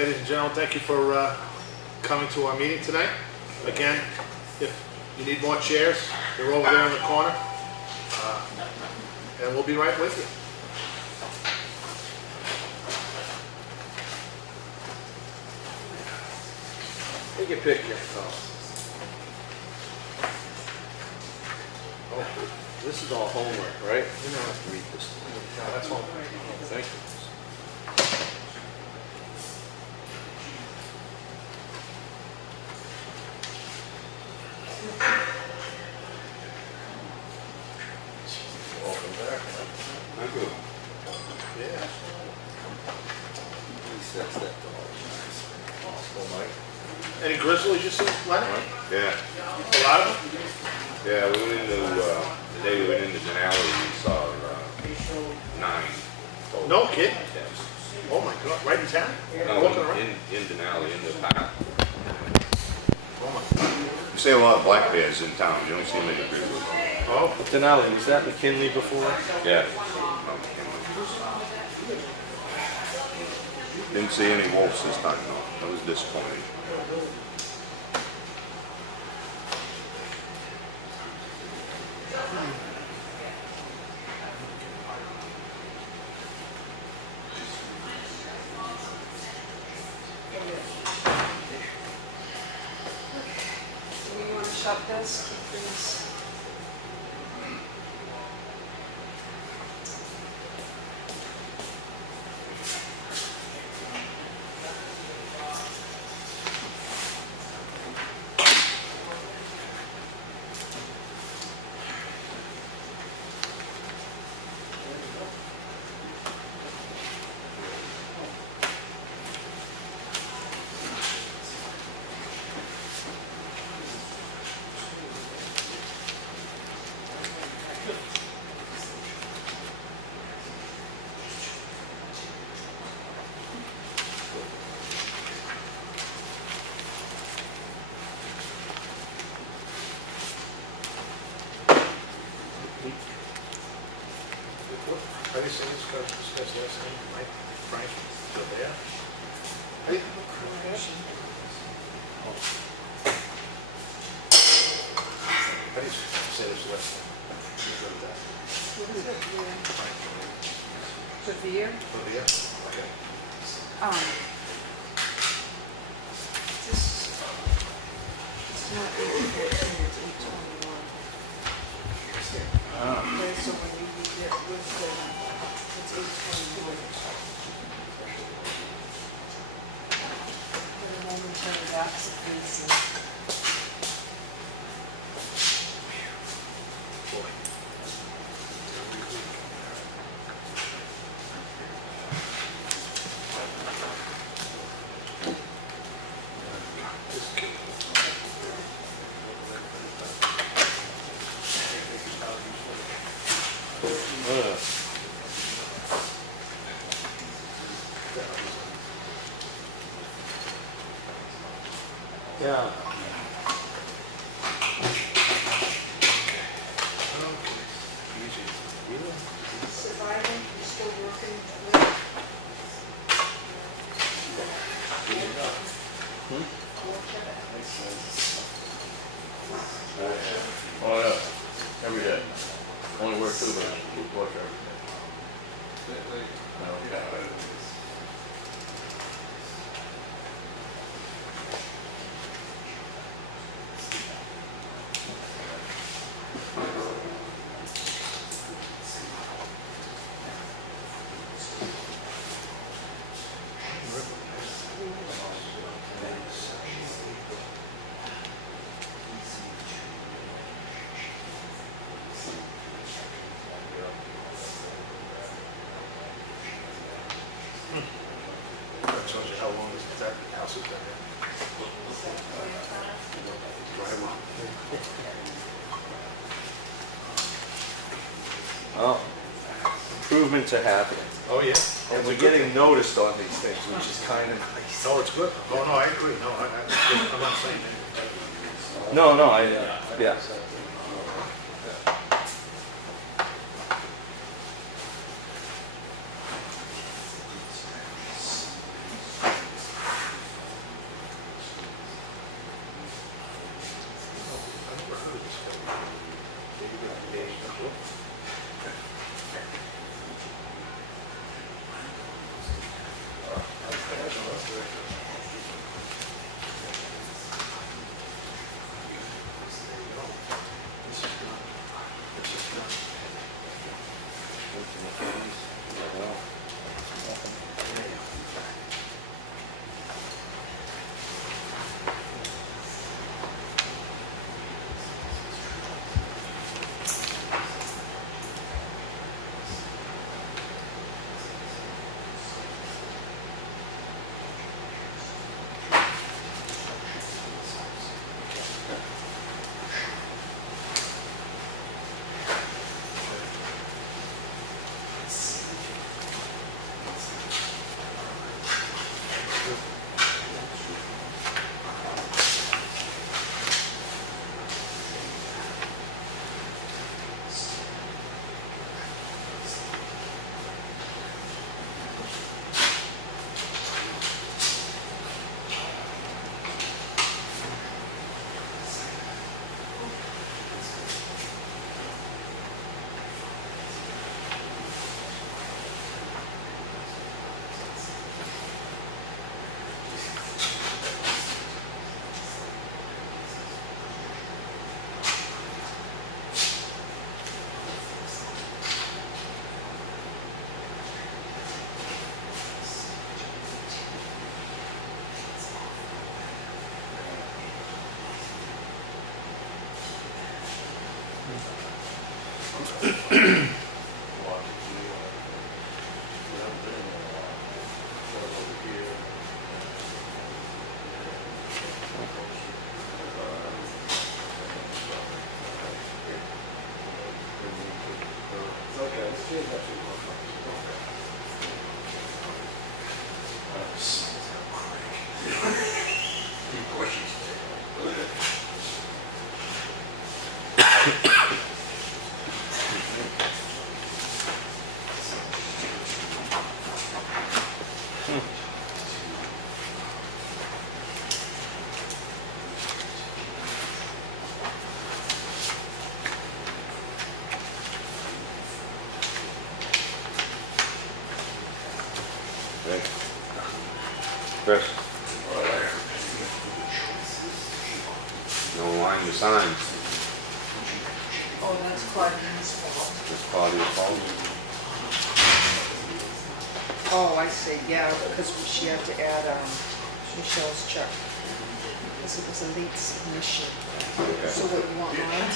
Ladies and gentlemen, thank you for coming to our meeting tonight. Again, if you need more chairs, they're over there in the corner. And we'll be right with you. Take a picture. Oh, this is all homework, right? You don't have to read this. No, that's all. Thank you. Welcome back. Thank you. Yeah. He sets that dog. Nice. Possible, Mike. Any grizzlies you see, Leonard? Yeah, A lot of them? yeah, we went into, the day we went into Denali, we saw 9. Oh, No kidding? yes. Oh my God, right in town? No, Walking around? in Denali, in the park. Oh my God. You see a lot of black bears in town, you don't see many grizzlies. Oh, Denali, was that McKinley before? Yeah. Didn't see any wolves this time, though. That was disappointing. Do we want to shut this? Keep these. how do you say this guy's last name? Mike? Frank? Still there? How do you say this last name? What is it? Frank. Severe? Claudia? Okay. This, it's not 814, it's 821. Okay, so when you get with the, it's 821. Put a momentary lapse of these. Boy. This kid. Yeah. Surviving, you still working with? Oh, yeah. Every day. Only work 2 minutes. Work every day. Okay. That shows you how long that house has been there. Driveway. Oh, improvements are happening. Oh, yeah. And we're getting noticed on these things, which is kind of nice. Oh, it's good. Oh, no, I agree. No, I'm not saying that. No, yeah. Chris? No line to sign. Oh, that's Claudia's fault. It's Claudia's fault. Oh, I see, yeah, because she had to add Michelle's check. Because it was a late submission. So what, you want mine?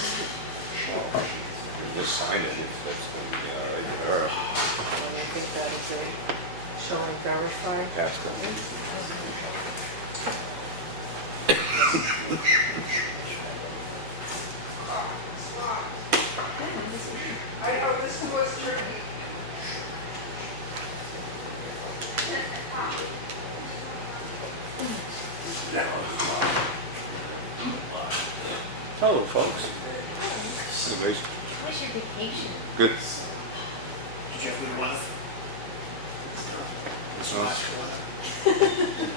Just sign it if that's going to be all right with her. And I think that is a showing verified. Pass that. I know, this was tricky. Hello, folks. Anyways, How was your vacation? good. Did you have good weather? This Well, last weather?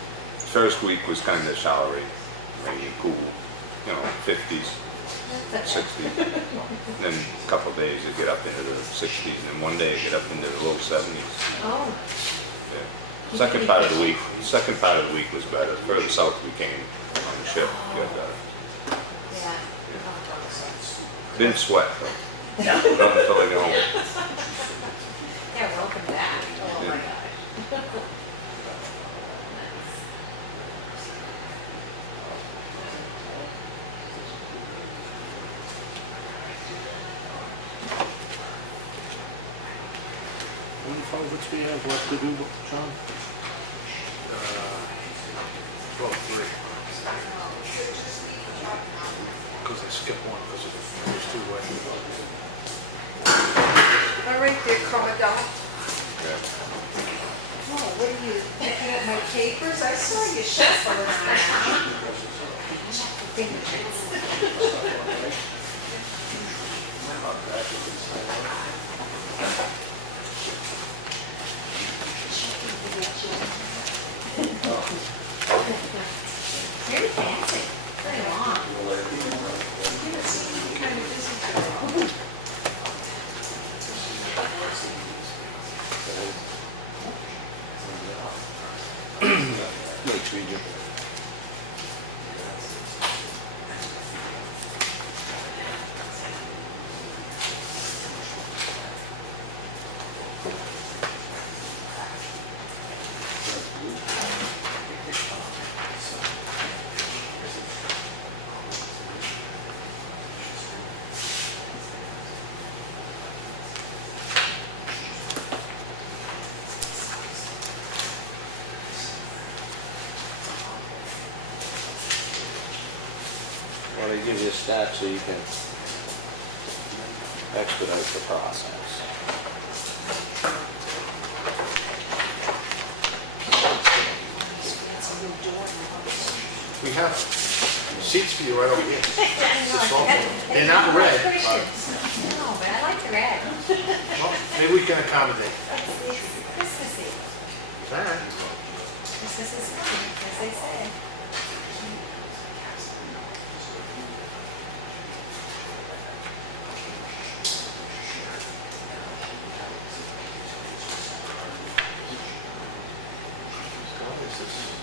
First week was kind of showery, rainy, cool, you know, 50s, 60s. Then a couple of days it get up into the 60s, and then one day it get up into the low 70s. Oh, Yeah. Second part of the week was better. Further south we came on the ship, got better. yeah. Didn't sweat though. Not until I get home. Yeah, welcome back. Oh my Yeah. God. How many culverts we have left to do, John? 3. Because I skipped one because of the first 2 wet. All right there, Commodore. Yeah. Oh, what are you, picking up my papers? I saw you shuffling around. Very fancy. Very long. Kind of busy today. Thanks, Regent. give you a stack so you can expedite the process. It's a new door in the house. We have seats for you right over here. It's all- They're I not like red. cushions. No, but I like the red. Well, maybe we can accommodate. It's Christmassy. It's all right. Christmas is coming, as they say. What is this?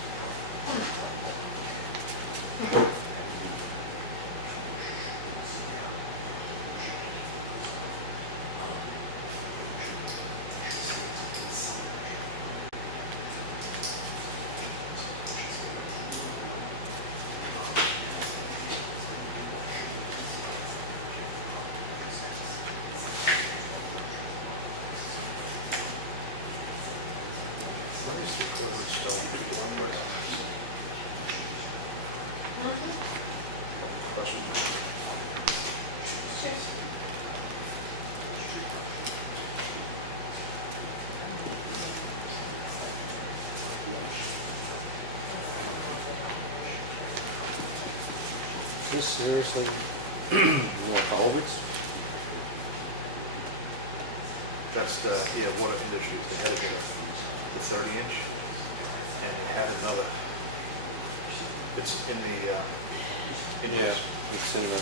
What is the equivalent stone? Question. Is this seriously more culverts? That's the, yeah, water industry, they had to get the 30-inch, and they had another, it's in the, inches. It's in the,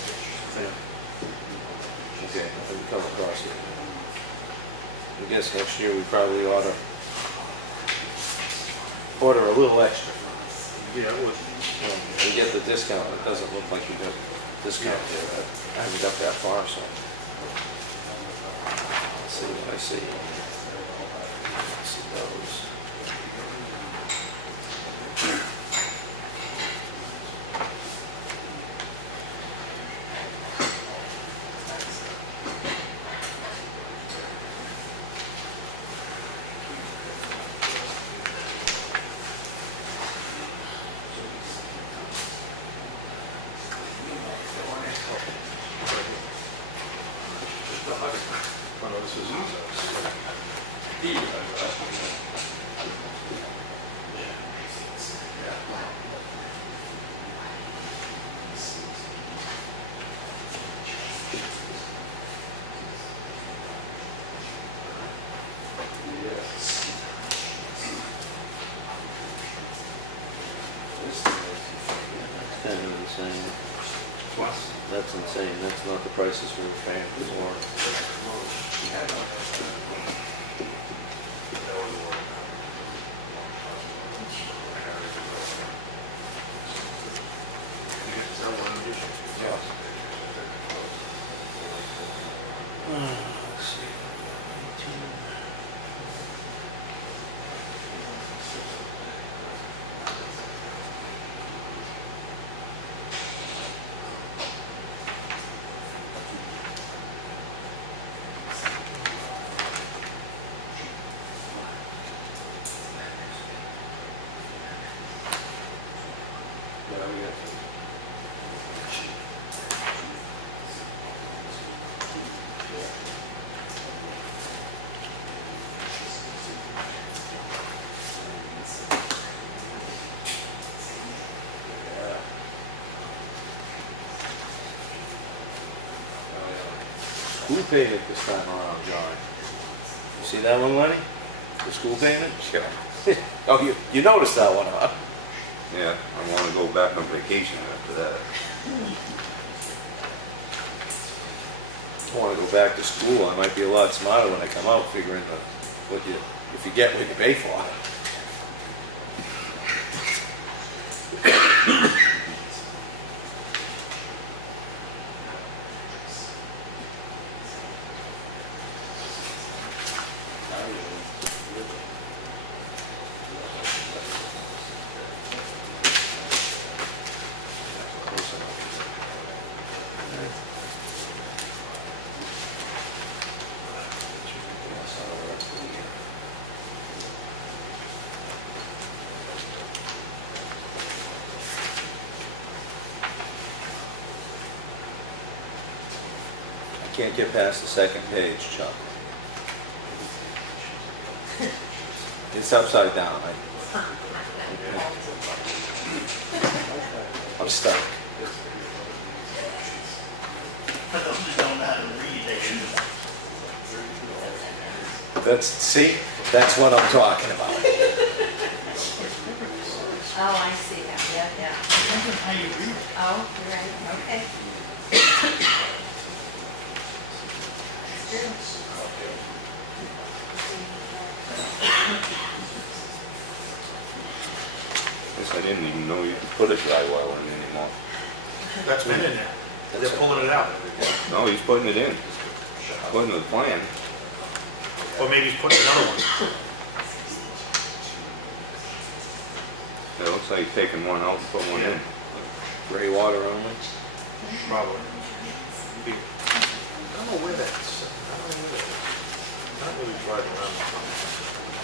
Yeah. okay, I think we come across it. I guess next year we probably ought to order a little extra. Yeah, it was, And get the discount. It doesn't look like we got discount there. I haven't got that far, so. Let's see what I see. Let's see those. oh no, this is, That's kind of insane. what? That's insane. That's not the prices we were paying before. Yeah. Let's see. 18. School payment this time around, John. You see that one, Lenny? The school payment? Yeah. Oh, you noticed that one, huh? Yeah, I want to go back on vacation after that. I want to go back to school. I might be a lot smarter when I come out, figuring if you get what you pay for. Can't get past the second page, Chuck. It's upside down. I'm stuck. For those who don't know how to read, they should. See, that's what I'm talking about. Oh, I see now, yeah. Depends on how you read it. Oh, you're right, okay. That's true. Guess I didn't even know you could put a dry well in anymore. That's been in there. They're pulling it out. No, he's putting it in. According to the plan. Or maybe he's putting another one. It looks like he's taking one out and put one in. Gray water only. Probably. I don't know where that's, I don't know where that is. I'm not really driving around.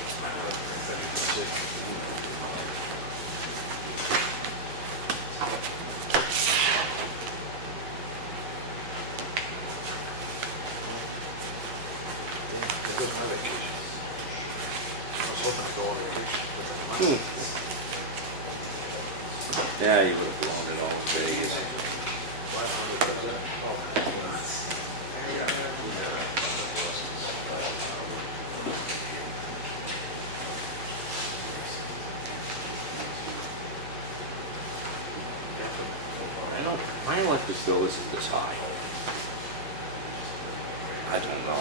It was my vacation. I was hoping to go on vacation. Yeah, you would have blown it all in Vegas. My electric bill isn't this high. I don't know.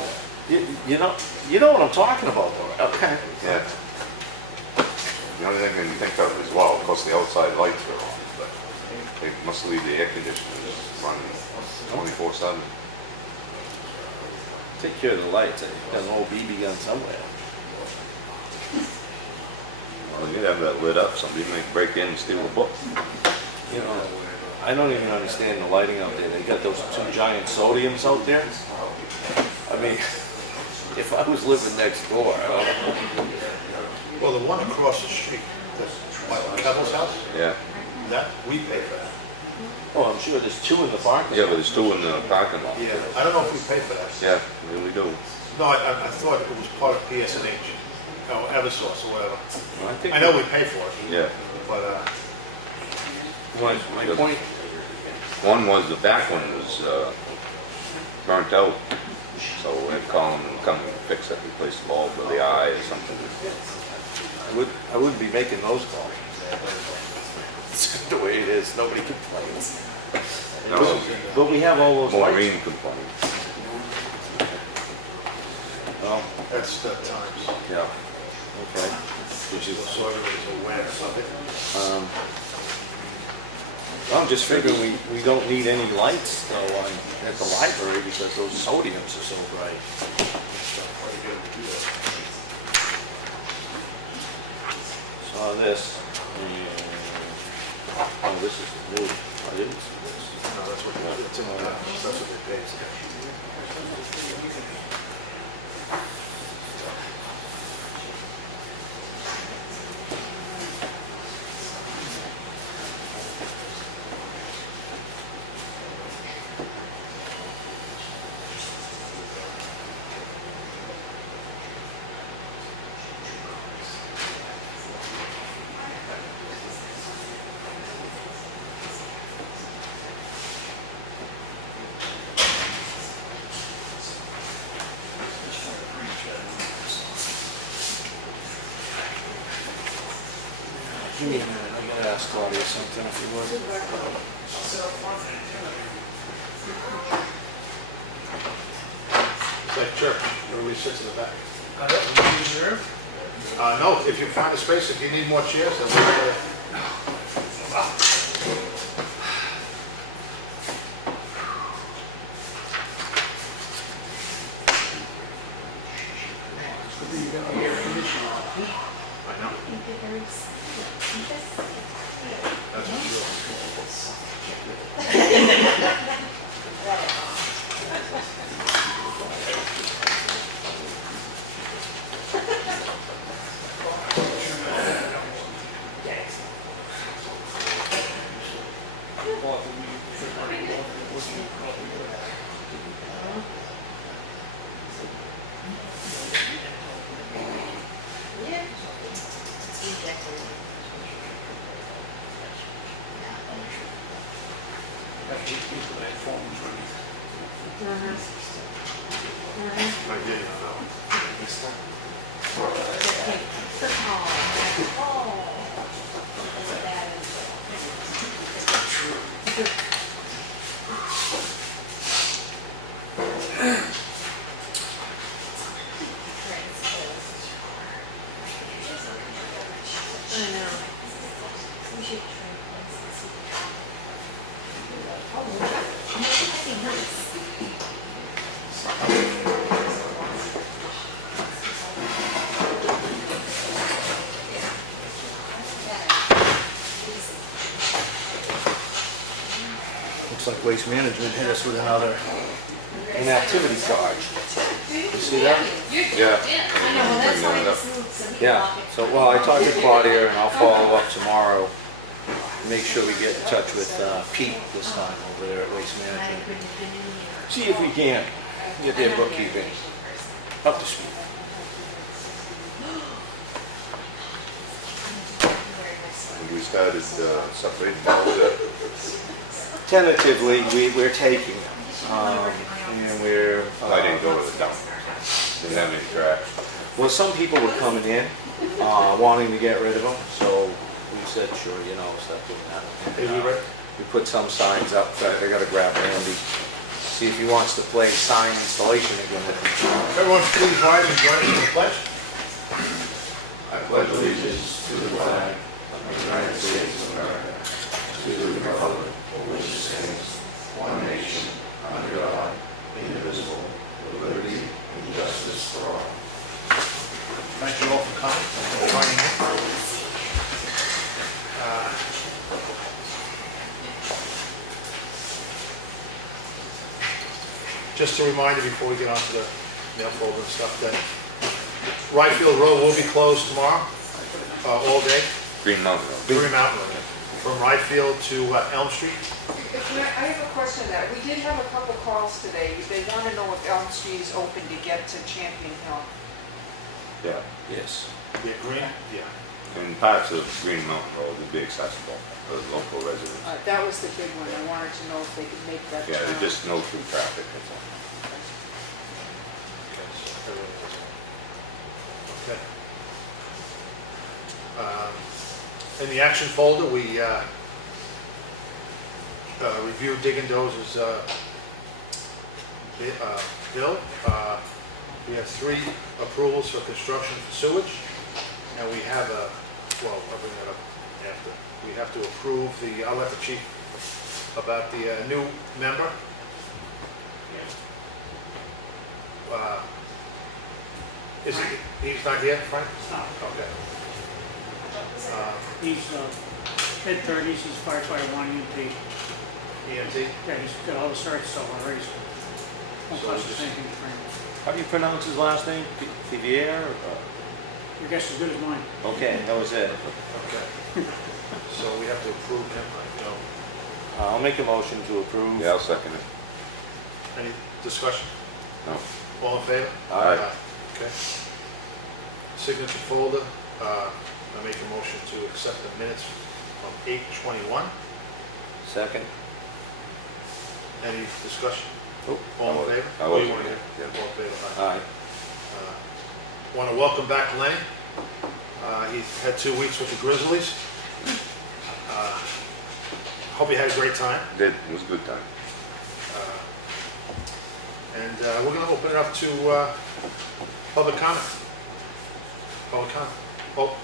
You know what I'm talking about, though. Okay. Yeah. The only thing I can think of is, well, of course the outside lights are on, but they must leave the air conditioners running 24/7. Take care of the lights. I got an old BB gun somewhere. Well, you'd have that lit up, somebody might break in and steal a book. You know, I don't even understand the lighting out there. They got those two giant sodiums out there. I mean, if I was living next door, I don't know. Well, the one across the street, Kevin's house, Yeah. that, we pay for that. Oh, I'm sure there's two in the parking Yeah, lot. but there's two in the parking lot. Yeah, I don't know if we pay for that. Yeah, we really do. No, I thought it was part of PSNH, or Eversource or whatever. I think I know we pay for it. Yeah. But, my point. One was, the back one was burnt out, so I'd call them and come and fix it, replace the bulb or the eye or something. I wouldn't be making those calls. It's the way it is. Nobody complains. No, But we have all those lights. Maureen complained. Well, that's the times, yeah. Okay. Which is, so everybody's aware of it. I'm just figuring we don't need any lights though at the library because those sodiums are so bright. Saw this. Oh, this is the new. I didn't see this. No, that's what, it's in the, that's what they pay. Give me a minute. I'm gonna ask Claudia something if you would. It's like church, everybody sits in the back. Reserve? No, if you find a space, if you need more chairs, then we'll, I know, that's what you I did, Okay, the call. Oh. That's bad. I know. We should try places. Oh, that'd be nice. looks like Waste Management hit us with another. Inactivity charge. You see that? Yeah. I know, well, that's why I just moved some people Yeah, off it. so, well, I talked to Claudia and I'll follow up tomorrow. Make sure we get in touch with Pete this time over there at Waste I Management. couldn't have been in here. See if we can get their bookkeeping up to speed. And we started separating those up. Tentatively, we're taking them. And we're... I didn't go with the dump. Didn't have any trash. Well, some people were coming in, wanting to get rid of them, so we said, sure, you know, start doing that. Hey, we ready? We put some signs up, in fact, I gotta grab Andy, see if he wants to play sign installation again with me. Everyone please rise and join us in the pledge. I pledge allegiance to the flag of the United States of America, to the republic for which it stands, one nation, under God, indivisible, with liberty and justice for all. Thank you all for coming and joining in. Just a reminder before we get on to the mail folder and stuff that Ryfield Road will be closed tomorrow, all day, Green Mountain Road. Green Mountain Road, from Ryfield to Elm Street. I have a question on that. We did have a couple calls today. They want to know if Elm Street is open to get to Champion Hill. Yeah. Yes. Yeah, Green, yeah. And parts of Green Mountain Road would be accessible for local residents. That was the big one. I wanted to know if they could make that. Yeah, turn. there's just no through traffic, that's all. Okay. In the action folder, we reviewed Dig and Dozer's bill. We have 3 approvals for construction for sewage, and we have well, I'll bring that up after. We have to approve I'll let the chief about the new member. He's not here, Frank? No. Okay. He's mid-30s, he's firefighter 1 EMT. EMT? Yeah, he's got all the certs, so already. Won't So cost just- us anything to train him. How do you pronounce his last name? Tivier? Your guess is as good as mine. Okay, that was it. Okay. So we have to approve him, you know. I'll make a motion to approve. Yeah, I'll second it. Any discussion? No. All in favor? Aye. Okay. Signature folder, I make a motion to accept the minutes from 8/21. Second. Any discussion? Oh, All in favor? I Oh, was- you want to hear? yeah. All in favor, aye. aye. Want to welcome back Lenny. He had 2 weeks with the Grizzlies. Hope you had a great time. Did, it was a good time. And we're going to open it up to public comment. Public comment. Oh,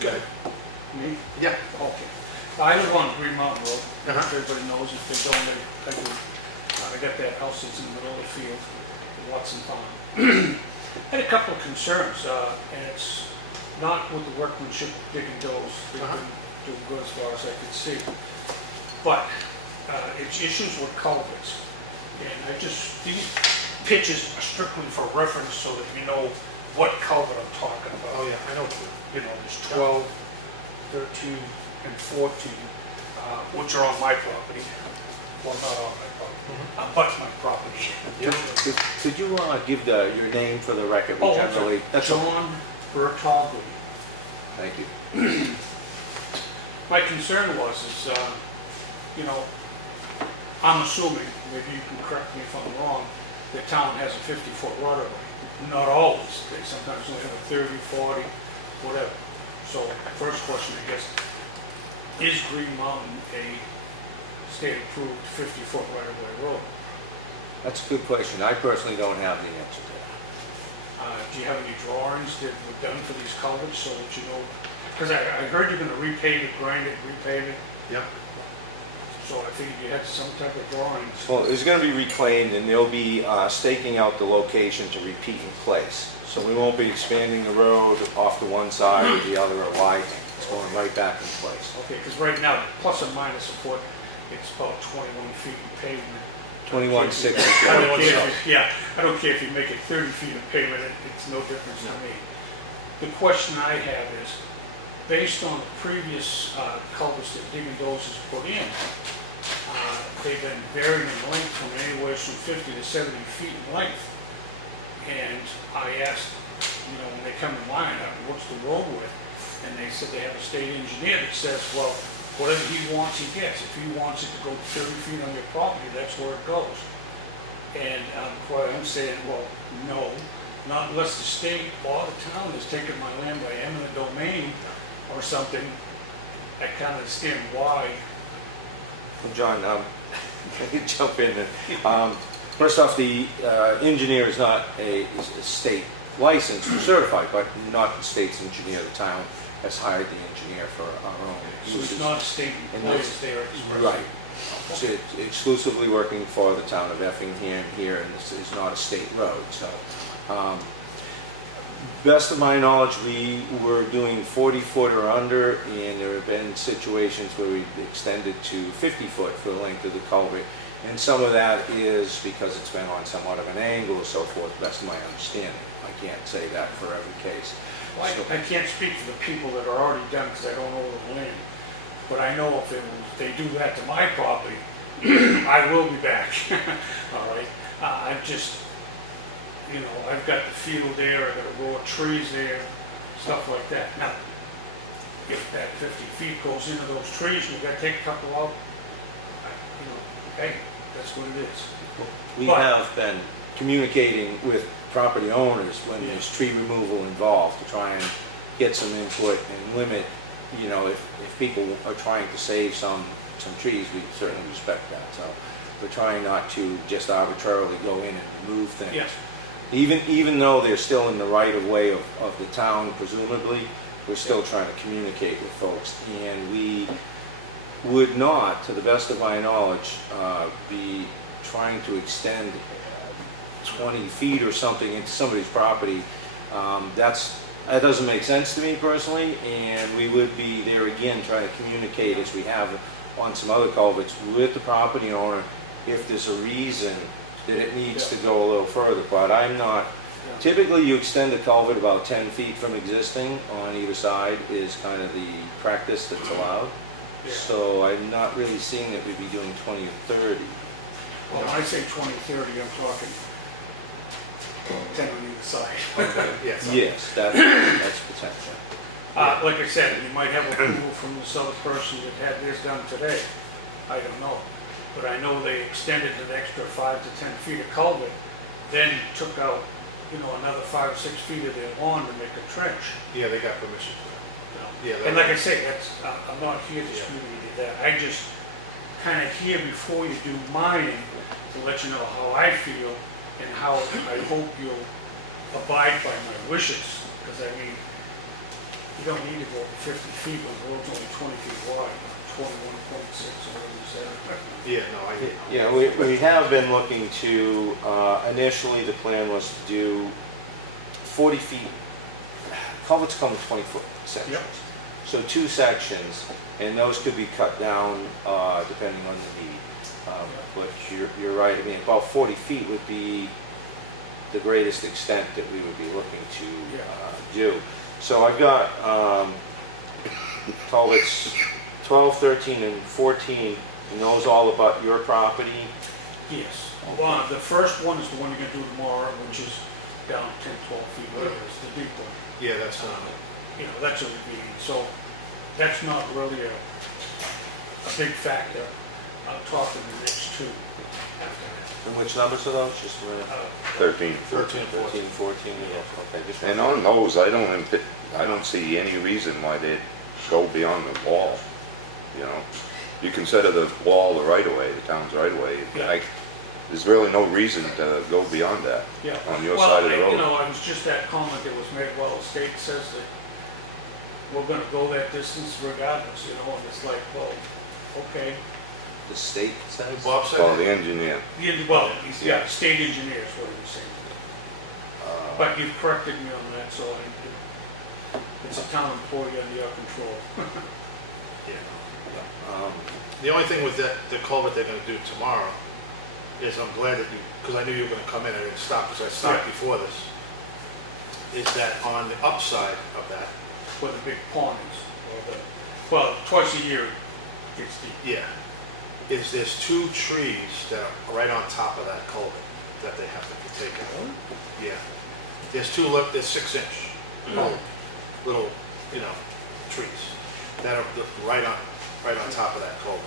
go ahead. Me? Yeah. Okay. I live on Green Mountain Road. Uh-huh. Everybody knows if they don't, I do. I got that house that's in the middle of the field, Watson Farm. Had a couple of concerns, and it's not with the workmanship of Dig and Doze. They've Uh-huh. been doing good as far as I could see. But it's issues with culverts. And these pictures are strictly for reference so that you know what culvert I'm talking about. Oh, yeah, I know. You know, there's 12, 13, and 14, which are on my property. Well, not on my property, but my property. Could you give your name for the record? We Oh, generally- that's all. John Bertaldi. Thank you. My concern was, you know, I'm assuming, maybe you can correct me if I'm wrong, the town has a 50-foot right of way. Not always, they sometimes only have a 30, 40, whatever. So, first question, I guess, is Green Mountain a state-approved 50-foot right-of-way road? That's a good question. I personally don't have the answer to that. Do you have any drawings that were done for these culverts so that you know? Because I heard you're gonna repave it, grind it, repave it, Yep. so I figured you had some type of drawings. Well, it's gonna be reclaimed and they'll be staking out the location to repeat in place. So we won't be expanding the road off to one side or the other or widening. It's going right back in place. Okay, because right now, plus or minus a foot, it's about 21 feet in pavement. 21.6 is I don't what care it if you- Yeah, I don't care if you make it 30 feet of pavement, it's no difference to me. The question I have is, based on the previous culverts that Digging Dozers put in, they've been varying in length from anywhere from 50 to 70 feet in length. And I asked, you know, when they come in line, what's the road width? And they said they have a state engineer that says, well, whatever he wants, he gets. If he wants it to go 30 feet on your property, that's where it goes. And I'm saying, well, no, not unless the state or the town has taken my land by eminent domain or something. I can't understand why. Well, John, I can jump in there. First off, the engineer is not a state licensed or certified, but not the state's engineer. The town has hired the engineer for our own So uses. it's not state employees there expressly. Right. So it's exclusively working for the town of Effingham here, and this is not a state road. So, best of my knowledge, we were doing 40-foot or under, and there have been situations where we've extended to 50-foot for the length of the culvert. And some of that is because it's been on somewhat of an angle or so forth, best of my understanding. I can't say that for every case. Well, I can't speak for the people that are already done because I don't know the land. But I know if they do that to my property, I will be back. All right. I've just, you know, I've got the field there, I've got a row of trees there, stuff like that. Now, if that 50 feet goes into those trees, we've got to take a couple out, you know, hey, that's what it is. We But- have been communicating with property owners when there's tree removal involved to try and get some input and limit, you know, if people are trying to save some trees, we certainly respect that. So we're trying not to just arbitrarily go in and remove things. Yes. Even though they're still in the right of way of the town, presumably, we're still trying to communicate with folks. And we would not, to the best of my knowledge, be trying to extend 20 feet or something into somebody's property. That doesn't make sense to me personally, and we would be there again trying to communicate, as we have on some other culverts, with the property owner if there's a reason that it needs to go a little further. But I'm not, typically you extend a culvert about 10 feet from existing on either side is kind of the practice that's allowed. Yeah. So I'm not really seeing that we'd be doing 20 or 30. Well, when I say 20, 30, I'm talking 10 on either side. Yes. Yes, that's potential. Like I said, you might have approval from this other person that had this done today. I don't know. But I know they extended an extra 5 to 10 feet of culvert, then took out, you know, another 5 or 6 feet of their lawn to make a trench. Yeah, they got permission for that. You know. Yeah, And like I say, I'm not here disputing you did that. I just kind of here before you do mine to let you know how I feel and how I hope you'll abide by my wishes. Because I mean, you don't need to go 50 feet when the road's only 20 feet wide, 21.6 or whatever you said. Yeah, no, I did. Yeah, we have been looking to, initially the plan was to do 40 feet, culverts come with 20-foot sections. Yep. So 2 sections, and those could be cut down depending on the need. But you're right, I mean, about 40 feet would be the greatest extent that we would be looking to do. So I've got culverts 12, 13, and 14, and those all about your property. Yes. Well, the first one is the one you're going to do tomorrow, which is down 10, 12 feet, whatever it is, the deep one. Yeah, that's, You know, that's a ravine, so that's not really a big factor. I'm talking the next two after And which numbers are those? Just a minute. that. 13. 13 and 14. 13, 14, yeah, okay. Just And on those, I don't see any reason why they'd go beyond the wall, you know? You consider the wall the right of way, the town's right of way. Yeah. There's really no reason to go beyond that Yeah. on your Well, side of the You road. know, I was just that comment that was made, well, the state says that we're gonna go that distance regardless, you know, and it's like, well, okay. the state says? Bob said Well, that? the engineer. Well, yeah, state engineers, what he was saying. But you've corrected me on that, so it's a town employee under your control. Yeah. The only thing with the culvert they're gonna do tomorrow is, I'm glad that you, because I knew you were gonna come in, I didn't stop, because I stopped Yeah. before this, is that on the upside of that, Where the big pond is, well, twice a year it's deep. yeah, is there's 2 trees that are right on top of that culvert that they have to take out. Yeah. There's 2, there's 6-inch little, you know, trees that are right on top of that culvert.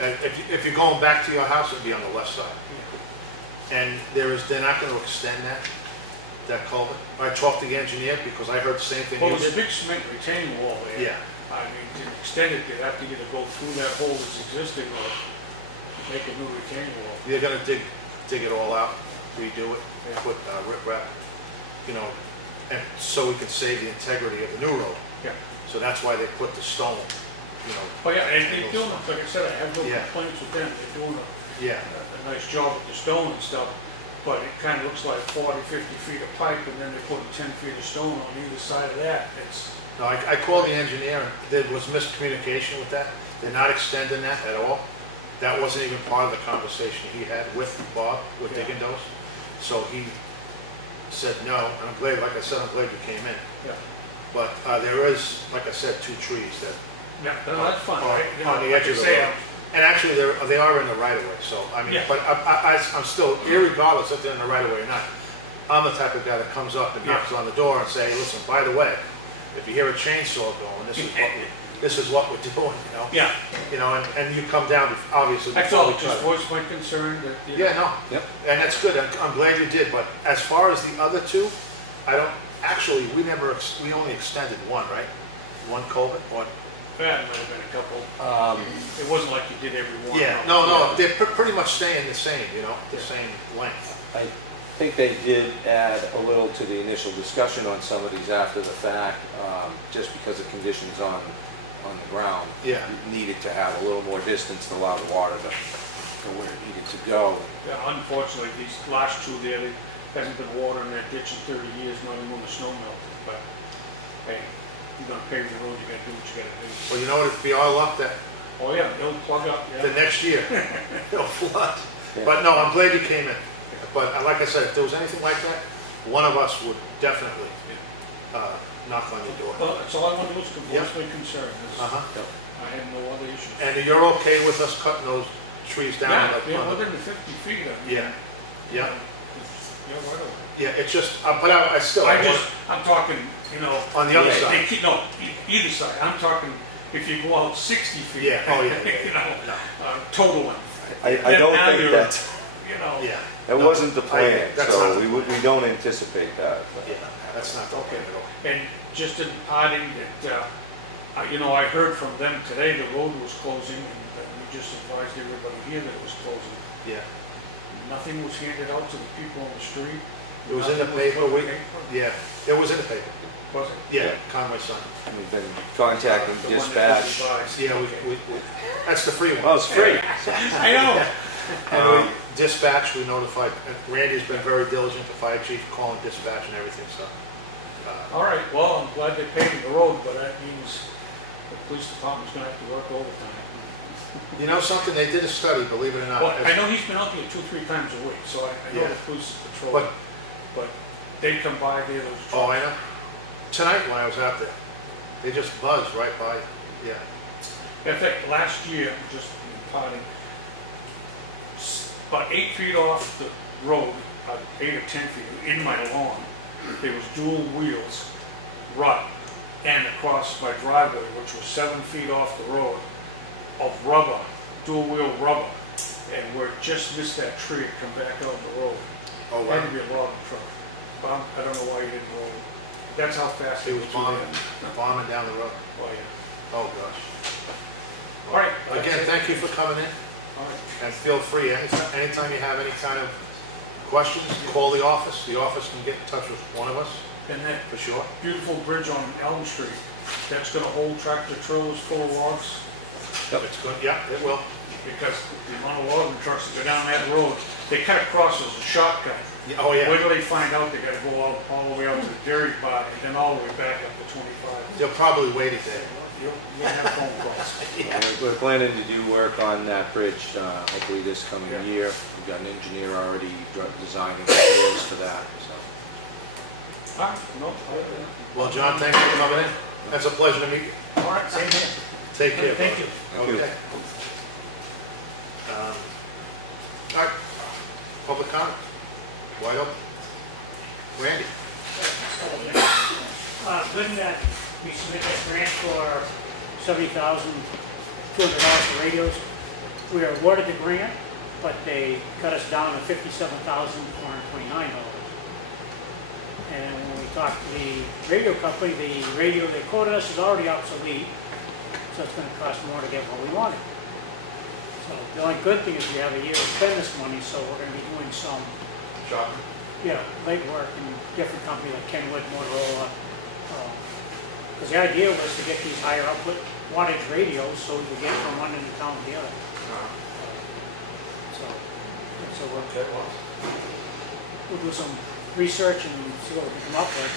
And if you're going back to your house, it'd be on the left side. And they're not gonna extend that culvert. I talked to the engineer because I heard the same thing Well, you there's a did. big cement retaining wall there. Yeah, I mean, to extend it, they'd have to either go through that hole that's existing or make a new retaining wall. they're gonna dig it all out, redo it, Yeah. put riprap, you know, and so we can save the integrity of the new road. Yeah. So that's why they put the stone, you know. Oh, yeah, and they're doing, like I said, I have no Yeah. complaints with them. They're doing Yeah, a nice job with the stone and stuff, but it kind of looks like 40, 50 feet of pipe, and then they're putting 10 feet of stone on either side of that. It's, no, I called the engineer, and there was miscommunication with that. They're not extending that at all. That wasn't even part of the conversation he had with Bob, with Yeah. Digging Dose. So he said no, and I'm glad, like I said, I'm glad you came in. yeah, But there is, like I said, 2 trees that, yeah, no, that's fine, right? You know, on the like edge I of the say, road. And actually, they are in the right of way, so, I mean, Yeah. but I'm still, irregardless if they're in the right of way or not, I'm the type of guy that comes up and Yeah. knocks on the door and say, listen, by the way, if you hear a chainsaw going, this is what we're doing, you know? Yeah, You know, and you come down, obviously, that's before all, we just cut. voice my concern that, you know. Yeah, no, Yep. and that's good, I'm glad you did, but as far as the other 2, I don't, actually, we only extended one, right? One culvert, one? Yeah, it might have been a couple. It wasn't like you did every one. Yeah, no, they're pretty much staying the same, you know, the same length. I think they did add a little to the initial discussion on some of these after the fact, just because of conditions on the ground. Yeah. Needed to have a little more distance to allow the water to go where it needed to go. Yeah, unfortunately, these last 2 there, there hasn't been water in that ditch in 30 years, not even when the snow melted, but, hey, you're gonna pave the road, you gotta do what you gotta do. Well, you know what, it'd be our luck that Oh, yeah, they'll plug up, the yeah. next year, it'll flood. Yeah. But no, I'm glad you came in. But like I said, if there was anything like that, one of us would definitely knock on your door. Well, that's all I wanted was to Yeah. voice my concern, is Uh-huh. I had no other issues. And you're okay with us cutting those trees down? Yeah, on the- yeah, on the- within the 50 feet, I mean. Yeah, yeah, Yeah, right away. yeah, it's just, but I still, I'm talking, you know. On the other they side. keep- No, either side, I'm talking, if you go out 60 feet. Yeah, oh, yeah, You know, no. total length. I don't Now think you're- that's, You know. yeah. that No, wasn't the plan, that's so not the we don't anticipate that. Yeah, that's not the Okay. plan at all. And just in parting, that, you know, I heard from them today, the road was closing, and we just advised everybody here that it was closing. Yeah, Nothing was handed out to the people on the street. it was in the Nothing paper, put in the paper. yeah, it was in the paper. Was it? Yeah, Conway Sun. We've been contacting The one that was dispatch. advised. Yeah, that's the free one. Well, it's free. I know. And we dispatch, we notified, and Randy's been very diligent, the fire chief, calling dispatch and everything, so. All right, well, I'm glad they paved the road, but that means the police department's gonna have to work overtime. You know something, they did a study, believe it or not. Well, I know he's been out there 2-3 times a week, so I know Yeah. the police patrol, but they come by there, those trucks. Oh, I know. Tonight when I was out there, they just buzzed right by, yeah. In fact, last year, just parting, about 8 feet off the road, 8 or 10 feet, in my lawn, there was dual wheels, rut, and across my driveway, which was 7 feet off the road, of rubber dual wheel rubber, and where it just missed that tree, it come back out the road. Oh, Had wow. to be a logging truck. I don't know why he didn't roll it. That's how fast He was through there. bombing down the road. Oh, yeah. Oh, gosh. All right. Again, thank you for coming in, All right. and feel free, anytime you have any kind of questions, call the office. The office can get in touch with one of us, And that for sure. beautiful bridge on Elm Street, that's gonna hold tractor trailers full of logs, It's good, yeah, it will. because the amount of logging trucks that go down that road, they cut across as a shortcut. Yeah, oh, yeah. Wait till they find out they gotta go all the way out to the dairy bar, and then all the way back up to 25. They'll probably wait a day. You'll have phone calls. We're planning to do work on that bridge, hopefully this coming Yeah. year. We've got an engineer already designing materials for that, so. All right, no, Well, John, thanks for coming in. It's a pleasure to meet you. all right, same here. Take care. Thank bud. you. Thank you. Okay. All right, public comment. Wide open. Randy? Good that we submitted that grant for $70,200 for radios. We were awarded the grant, but they cut us down to $57,429. And when we talked to the radio company, the radio they quoted us is already obsolete, so it's gonna cost more to get what we wanted. So the only good thing is we have a year to spend this money, so we're gonna be doing some Shopping? legwork in different companies like Kenwood, Motorola. Because the idea was to get these higher output wattage radios so we could get from one end of town to the other. So we'll do some research and see what we can come up with.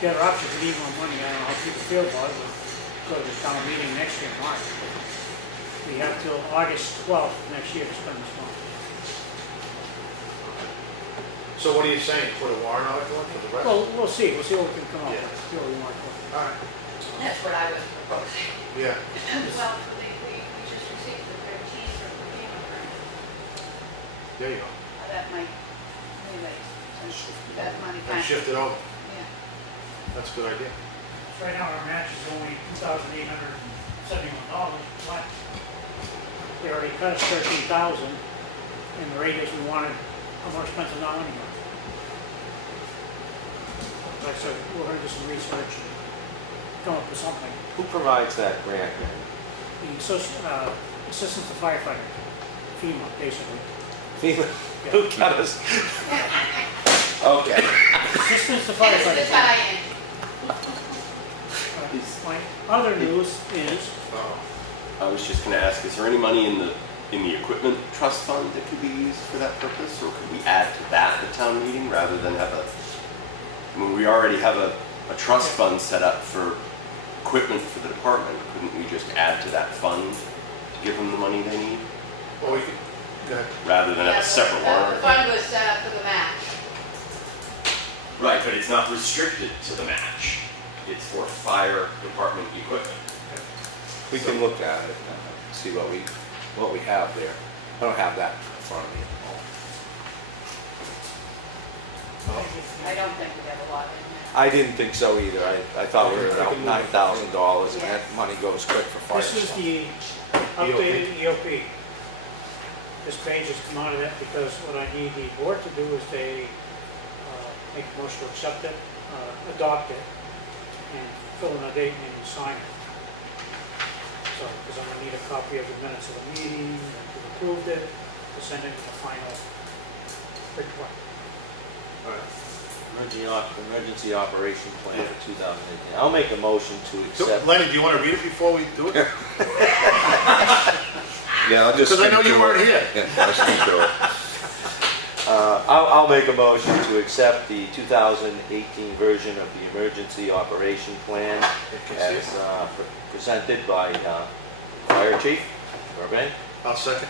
The other option, if we need more money, I don't know how people feel about it, we'll go to the town meeting next year in March. We have till August 12th next year to spend this money. So what are you saying, put a warrant article in for the rest? Well, we'll see what we can come up Yeah. with, see what we want to do. All right, That's what I was proposing. yeah. Well, we just received the 13 from the FEMA grant. There you go. That might, anyway, since that money And kind of, shift it over. yeah. That's a good idea. Right now, our match is only $2,871 flat. They already cut us $13,000, and the radios we wanted are more expensive now anyway. Like I said, we're gonna do some research and come up with something. Who provides that grant? The assistant to firefighter, FEMA, basically. FEMA? Who cut us? Okay. Assistant to It's firefighter. Italian. My other news is, I was just going to ask, is there any money in the equipment trust fund that could be used for that purpose, or could we add to that at town meeting rather than have I mean, we already have a trust fund set up for equipment for the department. Couldn't we just add to that fund to give them the money they need, Or we could, go ahead. rather than have Yeah, a separate the warrant? fund was set up for the match. Right, but it's not restricted to the match. It's for fire department equipment. We can look at it and see what we have there. I don't have that in front of me at the moment. I don't think we have a lot in there. I didn't think so either. I thought we were at $9,000 and that money goes quick for fire. this is the updated EOP. This page has come out of that because what I need the board to do is they make a motion to accept it, adopt it, and fill in a date and then sign it. So, because I'm gonna need a copy of the minutes of the meeting, that you approved it, to send it to the final report. All right. Emergency operation plan for 2018. I'll make a motion to So, accept. Lenny, do you want to read it before we do it? Yeah, I'll just. Because I know skim you through weren't it. here. Yeah, I'll skim through it. I'll make a motion to accept the 2018 version of the emergency operation plan as presented by Fire Chief Burbank. I'll second.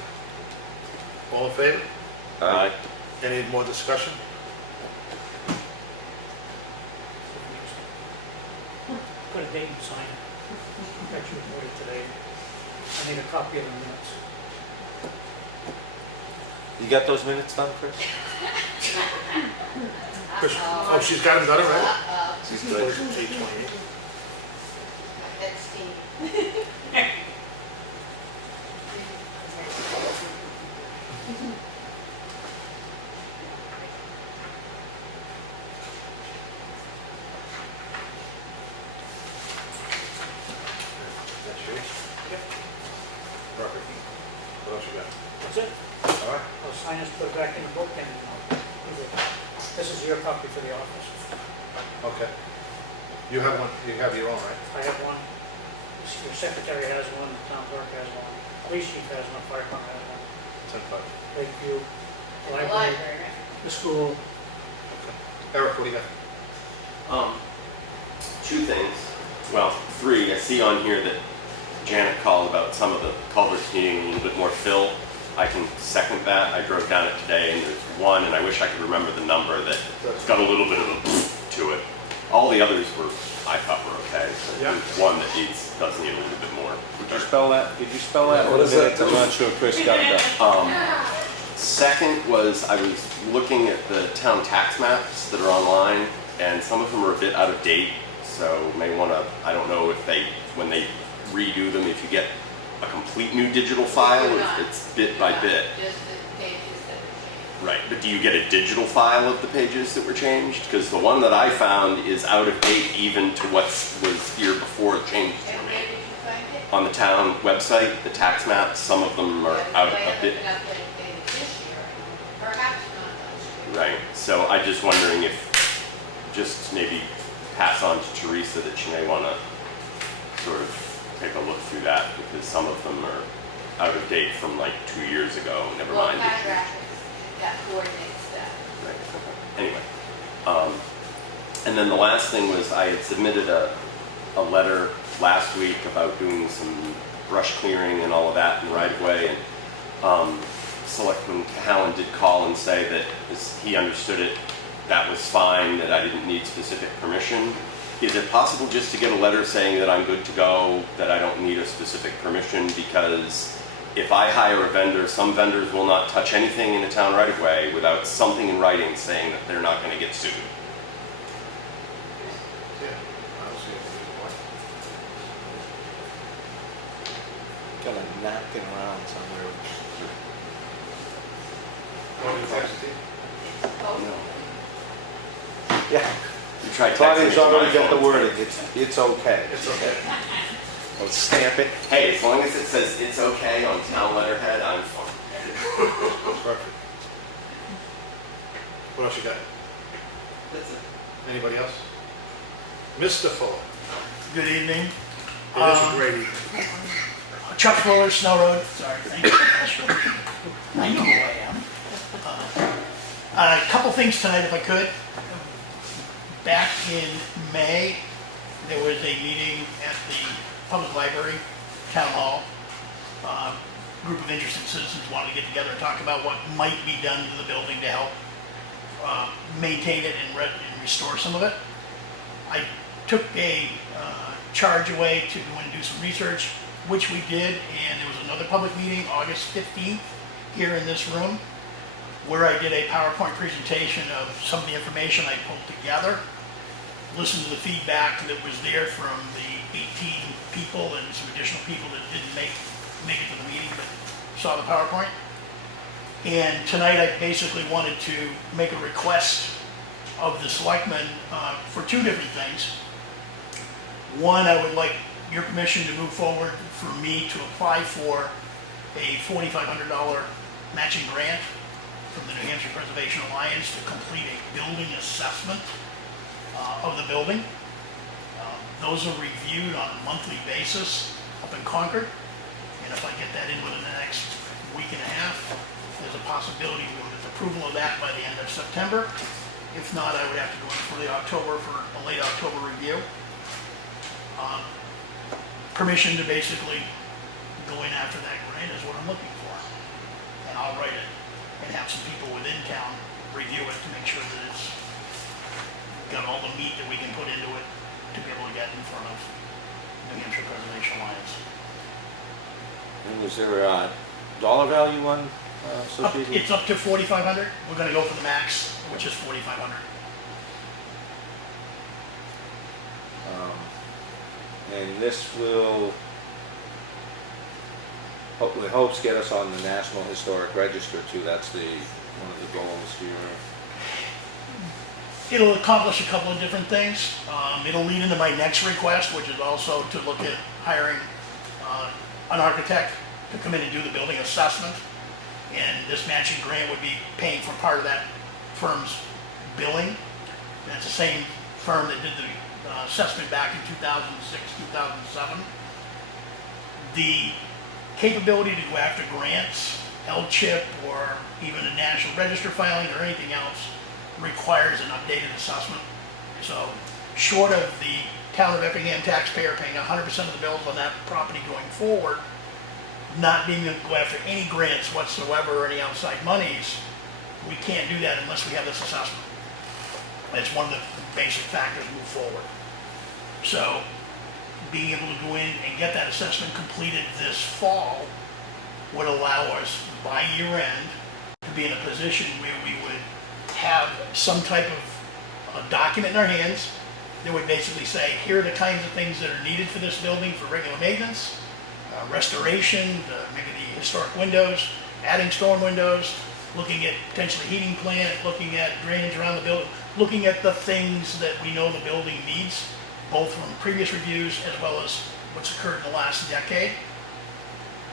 All in favor? Aye. Any more discussion? Put a date and sign it. Got you reported today. I need a copy of the minutes. You got those minutes done, Chris? Oh, she's got him done already? Uh-oh. She's good. 8:28. That's Steve. That's yours? Yep. Perfect. What else you got? That's it. All right. I'll sign this, put it back in the book, and this is your copy for the office. Okay. You have one, you have your own, right? I have one, your secretary has one, the town clerk has one, police chief has one, fire department has one, 10-5. Lakeview, The library, library, right? the school. Eric, what do you got? Two things. Well, three. I see on here that Janet called about some of the culverts needing a little bit more fill. I can second that. I drove down it today and there's one, and I wish I could remember the number, that got a little bit of a to it. All the others were, I thought were okay. But Yeah. there's one that does need a little bit more. Did you spell that? Did you spell that? What is it? I'm not sure Chris got that. Second was, I was looking at the town tax maps that are online, and some of them are a bit out of date, so may want to, I don't know if they, when they redo them, if you get a complete new digital file, or if it's bit by bit. Just the pages that were changed. Right, but do you get a digital file of the pages that were changed? Because the one that I found is out of date even to what was here before it changed for And me. where did you find it? On the town website, the tax maps, some of them are out They a haven't bit. been updated this year, perhaps not last year. Right, so I'm just wondering if, just maybe pass on to Teresa that she may want to sort of take a look through that, because some of them are out of date from like 2 years ago, never Well, mind. contractors, that coordinates that. Right. Anyway, and then the last thing was I had submitted a letter last week about doing some brush clearing and all of that in the right of way, and Selectman Cahalane did call and say that as he understood it, that was fine, that I didn't need specific permission. Is it possible just to get a letter saying that I'm good to go, that I don't need a specific permission? Because if I hire a vendor, some vendors will not touch anything in a town right of way without something in writing saying that they're not going to get sued. Yeah. I don't see any reason why. Got a napkin around somewhere. Want me to text it to you? Oh, Yeah. You tried texting Claudia's it to my already got the phone. wording. It's okay. It's okay. I'll stamp it. Hey, as long as it says it's okay on town letterhead, I'm fine. Perfect. What else you got? That's it. Anybody else? Mr. Fuller. Good evening. It is a great evening. Chuck Fuller, Snow Road. Sorry, thank you. I know who I am. A couple things tonight, if I could. Back in May, there was a meeting at the Public Library, Town Hall. Group of interested citizens wanted to get together and talk about what might be done to the building to help maintain it and restore some of it. I took a charge away to go and do some research, which we did, and there was another public meeting, August 15th, here in this room, where I did a PowerPoint presentation of some of the information I pulled together, listened to the feedback that was there from the 18 people and some additional people that didn't make it to the meeting but saw the PowerPoint. And tonight I basically wanted to make a request of the selectmen for two different things. One, I would like your permission to move forward for me to apply for a $4,500 matching grant from the New Hampshire Preservation Alliance to complete a building assessment of the building. Those are reviewed on a monthly basis up in Concord, and if I get that in within the next week and a half, there's a possibility we'll get approval of that by the end of September. If not, I would have to go in for a late October review. Permission to basically go in after that grant is what I'm looking for. And I'll write it and have some people within town review it to make sure that it's got all the meat that we can put into it to be able to get in front of New Hampshire Preservation Alliance. And was there a dollar value on associated? It's up to $4,500. We're gonna go for the max, which is $4,500. And this will it helps get us on the National Historic Register too. That's one of the goals here. It'll accomplish a couple of different things. It'll lead into my next request, which is also to look at hiring an architect to come in and do the building assessment. And this matching grant would be paying for part of that firm's billing. That's the same firm that did the assessment back in 2006, 2007. The capability to go after grants, LCHIP, or even a National Register filing or anything else requires an updated assessment. So short of the town of Effingham taxpayer paying 100% of the bills on that property going forward, not being able to go after any grants whatsoever or any outside monies, we can't do that unless we have this assessment. That's one of the basic factors move forward. So being able to go in and get that assessment completed this fall would allow us by year end to be in a position where we would have some type of a document in our hands that would basically say, here are the kinds of things that are needed for this building for regular maintenance, restoration, maybe the historic windows, adding storm windows, looking at potentially heating plant, looking at drainage around the building, looking at the things that we know the building needs, both from previous reviews as well as what's occurred in the last decade.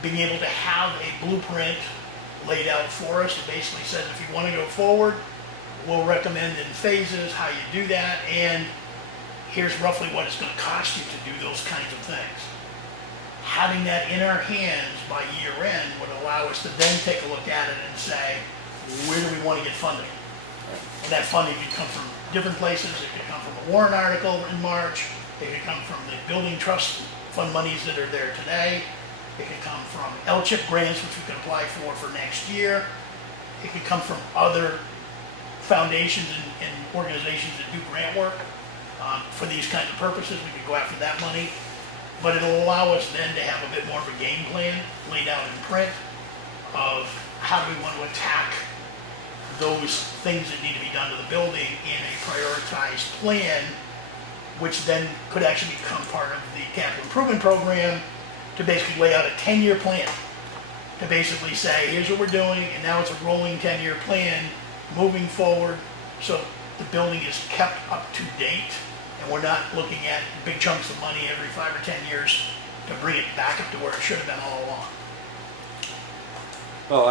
Being able to have a blueprint laid out for us that basically says if you want to go forward, we'll recommend in phases how you do that, and here's roughly what it's going to cost you to do those kinds of things. Having that in our hands by year end would allow us to then take a look at it and say, where do we want to get funding? And that funding could come from different places. It could come from a warrant article in March. It could come from the building trust fund monies that are there today. It could come from LCHIP grants, which we could apply for next year. It could come from other foundations and organizations that do grant work for these kinds of purposes. We could go after that money. But it'll allow us then to have a bit more of a game plan laid out in print of how do we want to attack those things that need to be done to the building in a prioritized plan, which then could actually become part of the capital improvement program to basically lay out a 10-year plan to basically say, here's what we're doing, and now it's a rolling 10-year plan moving forward so the building is kept up to date. And we're not looking at big chunks of money every 5 or 10 years to bring it back up to where it should have been all along. Well,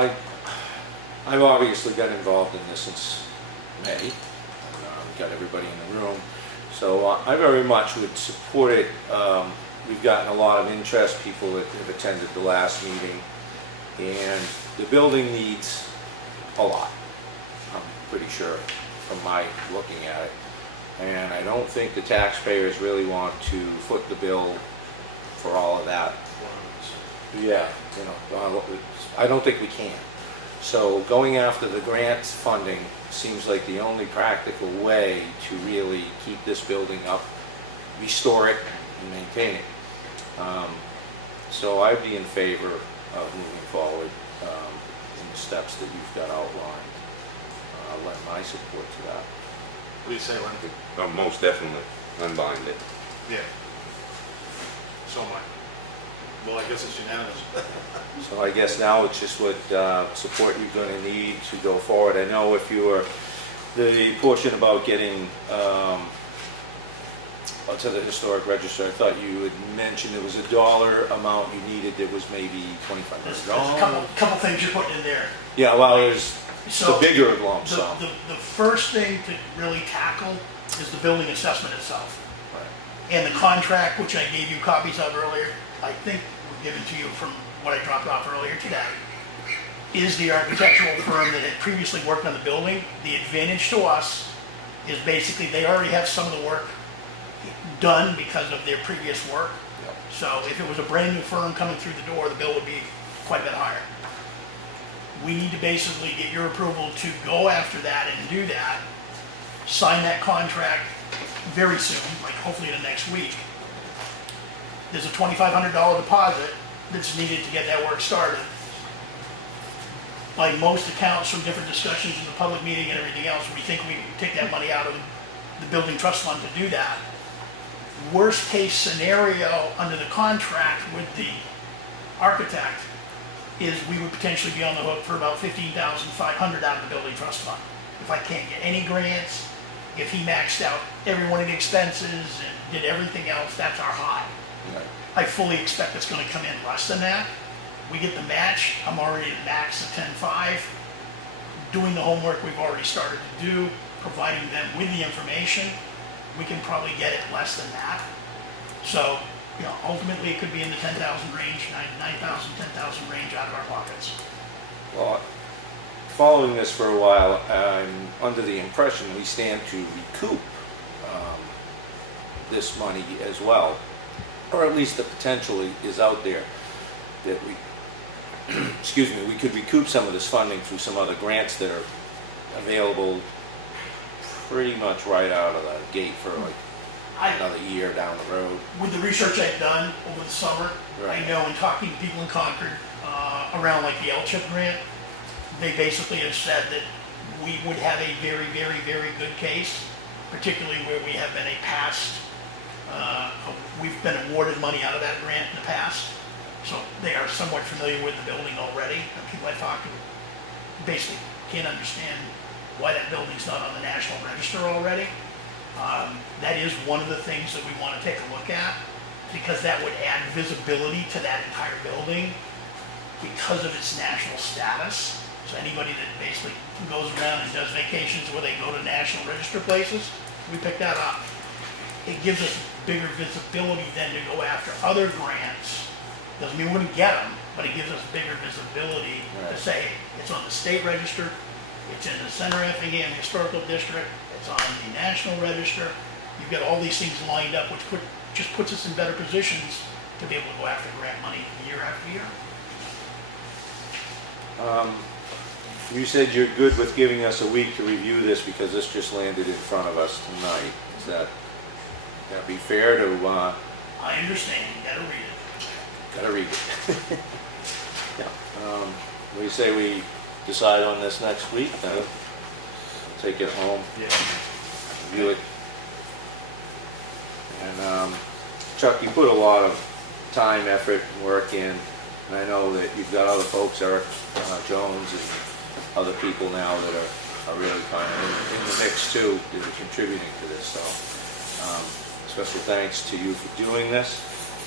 I've obviously got involved in this since May. We've got everybody in the room. So I very much would support it. We've gotten a lot of interest, people that have attended the last meeting. And the building needs a lot, I'm pretty sure, from my looking at it. And I don't think the taxpayers really want to foot the bill for all of that. Yeah, I don't think we can. So going after the grants funding seems like the only practical way to really keep this building up, restore it, and maintain it. So I'd be in favor of moving forward in the steps that you've got outlined. I'll lend my support to that. What do you say, Len? Most definitely, unbind it. Yeah. So am I. Well, I guess it's unanimous. So I guess now it's just what support you're going to need to go forward. I know if you were, the portion about getting to the historic register, I thought you had mentioned there was a dollar amount you needed that was maybe There's $2,500. a couple things you're putting in there. Yeah, well, there's So the bigger lump sum. the first thing to really tackle is the building assessment itself. And the contract, which I gave you copies of earlier, I think were given to you from what I dropped off earlier today, is the architectural firm that had previously worked on the building. The advantage to us is basically they already have some of the work done because of their previous work. Yep. So if it was a brand new firm coming through the door, the bill would be quite a bit higher. We need to basically get your approval to go after that and do that, sign that contract very soon, like hopefully the next week. There's a $2,500 deposit that's needed to get that work started. By most accounts from different discussions in the public meeting and everything else, we think we can take that money out of the building trust fund to do that. Worst case scenario under the contract with the architect is we would potentially be on the hook for about $15,500 out of the building trust fund. If I can't get any grants, if he maxed out every one of the expenses and did everything else, that's our high. Right. I fully expect it's gonna come in less than that. We get the match, I'm already at max of 10.5. Doing the homework we've already started to do, providing them with the information, we can probably get it less than that. So, you know, ultimately it could be in the 10,000 range, 9,000, 10,000 range out of our pockets. Well, following this for a while, I'm under the impression we stand to recoup this money as well, or at least the potential is out there that we, excuse me, we could recoup some of this funding through some other grants that are available pretty much right out of the gate for like another year down the road. With the research I've done over the summer, Right. I know in talking to people in Concord around like the L-chip grant, they basically have said that we would have a very, very, very good case, particularly where we have been a past, we've been awarded money out of that grant in the past. So they are somewhat familiar with the building already. And people I talk to basically can't understand why that building's not on the National Register already. That is one of the things that we want to take a look at, because that would add visibility to that entire building because of its national status. So anybody that basically goes around and does vacations where they go to National Register places, we pick that up. It gives us bigger visibility then to go after other grants. Doesn't mean we're going to get them, but it gives us bigger visibility to say it's on the state register, it's in the Center Effingham Historical District, it's on the National Register. You've got all these things lined up, which just puts us in better positions to be able to go after grant money year after year. You said you're good with giving us a week to review this because this just landed in front of us tonight. Is that be fair to, I understand, you gotta read it. gotta read it. Yeah. What do you say we decide on this next week, then take it home, review it. And Chuck, you put a lot of time, effort, and work in, and I know that you've got other folks, Eric Jones and other people now that are really kind of in the mix too, that are contributing to this. So special thanks to you for doing this,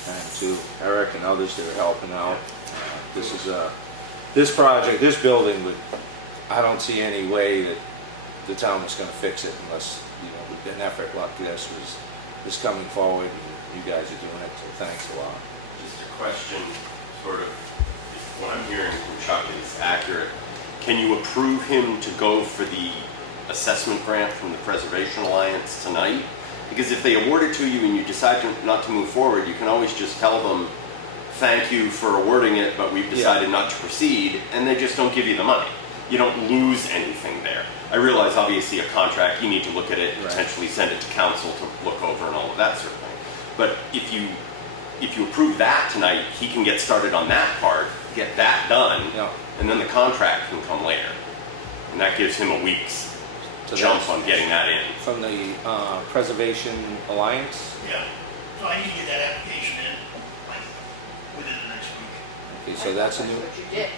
and to Eric and others that are helping out. This project, this building would, I don't see any way that the town was going to fix it unless, you know, with an effort like this was coming forward, and you guys are doing it, so thanks a lot. Just a question, sort of, if what I'm hearing from Chuck is accurate. Can you approve him to go for the assessment grant from the Preservation Alliance tonight? Because if they award it to you and you decide not to move forward, you can always just tell them, thank you for awarding it, but we've decided not to proceed, and they just don't give you the money. You don't lose anything there. I realize obviously a contract, you need to look at it, potentially send it to council to look over and all of that sort of thing. But if you approve that tonight, he can get started on that part, get that done, and then the contract can come later. And that gives him a week's jump on getting that in. From the Preservation Alliance? Yeah. So I need to get that application in, like, within the next week. Okay, so that's a new, What you did.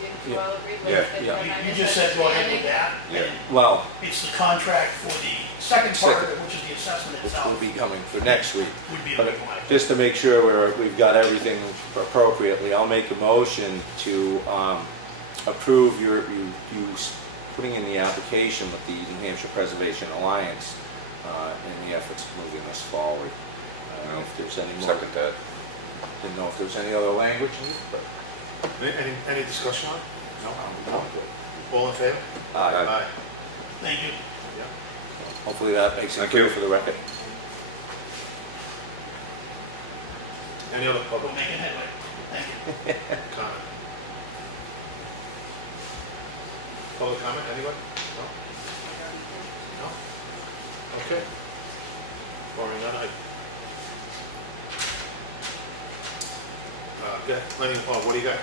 Didn't you all agree with Yeah. it? Yeah. And I You just said go ahead with that. yeah, and well, It's the contract for the second part of it, which is the assessment which will itself, be coming for next week. would be a But big one. just to make sure we've got everything appropriately, I'll make a motion to approve you putting in the application with the New Hampshire Preservation Alliance in the efforts of moving us forward. I don't know if there's any more, Second that. didn't know if there's any other language, but Any discussion on it? no, I'm good. All in favor? Aye. Thank you. Hopefully that makes it Thank clear you. for the record. Any other We're public making headway. Thank you. comment? Public comment, anyone? No? No? Okay. Barring none, what do you got?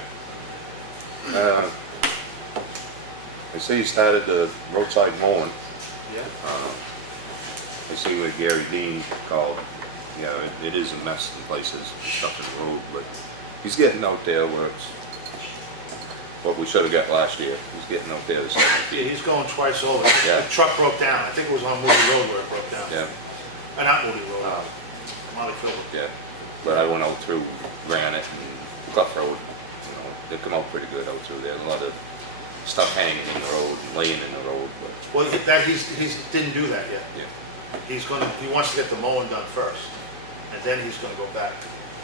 I see you started the roadside mowing. Yeah? I see what Gary Dean called, you know, it is a mess in places, stuff in the road, but he's getting out there where it's what we should have got last year. He's getting out there the 7 Yeah, feet. he's going twice over. Yeah. The truck broke down. I think it was on Moody Road where it broke down. Yeah, Not Moody Road, Molly Phillips. yeah. But I went out through Granite and Clough Road, you know, they come out pretty good out through there. A lot of stuff hanging in the road and laying in the road, but, Well, he's didn't do that yet. yeah. He wants to get the mowing done first, and then he's gonna go back.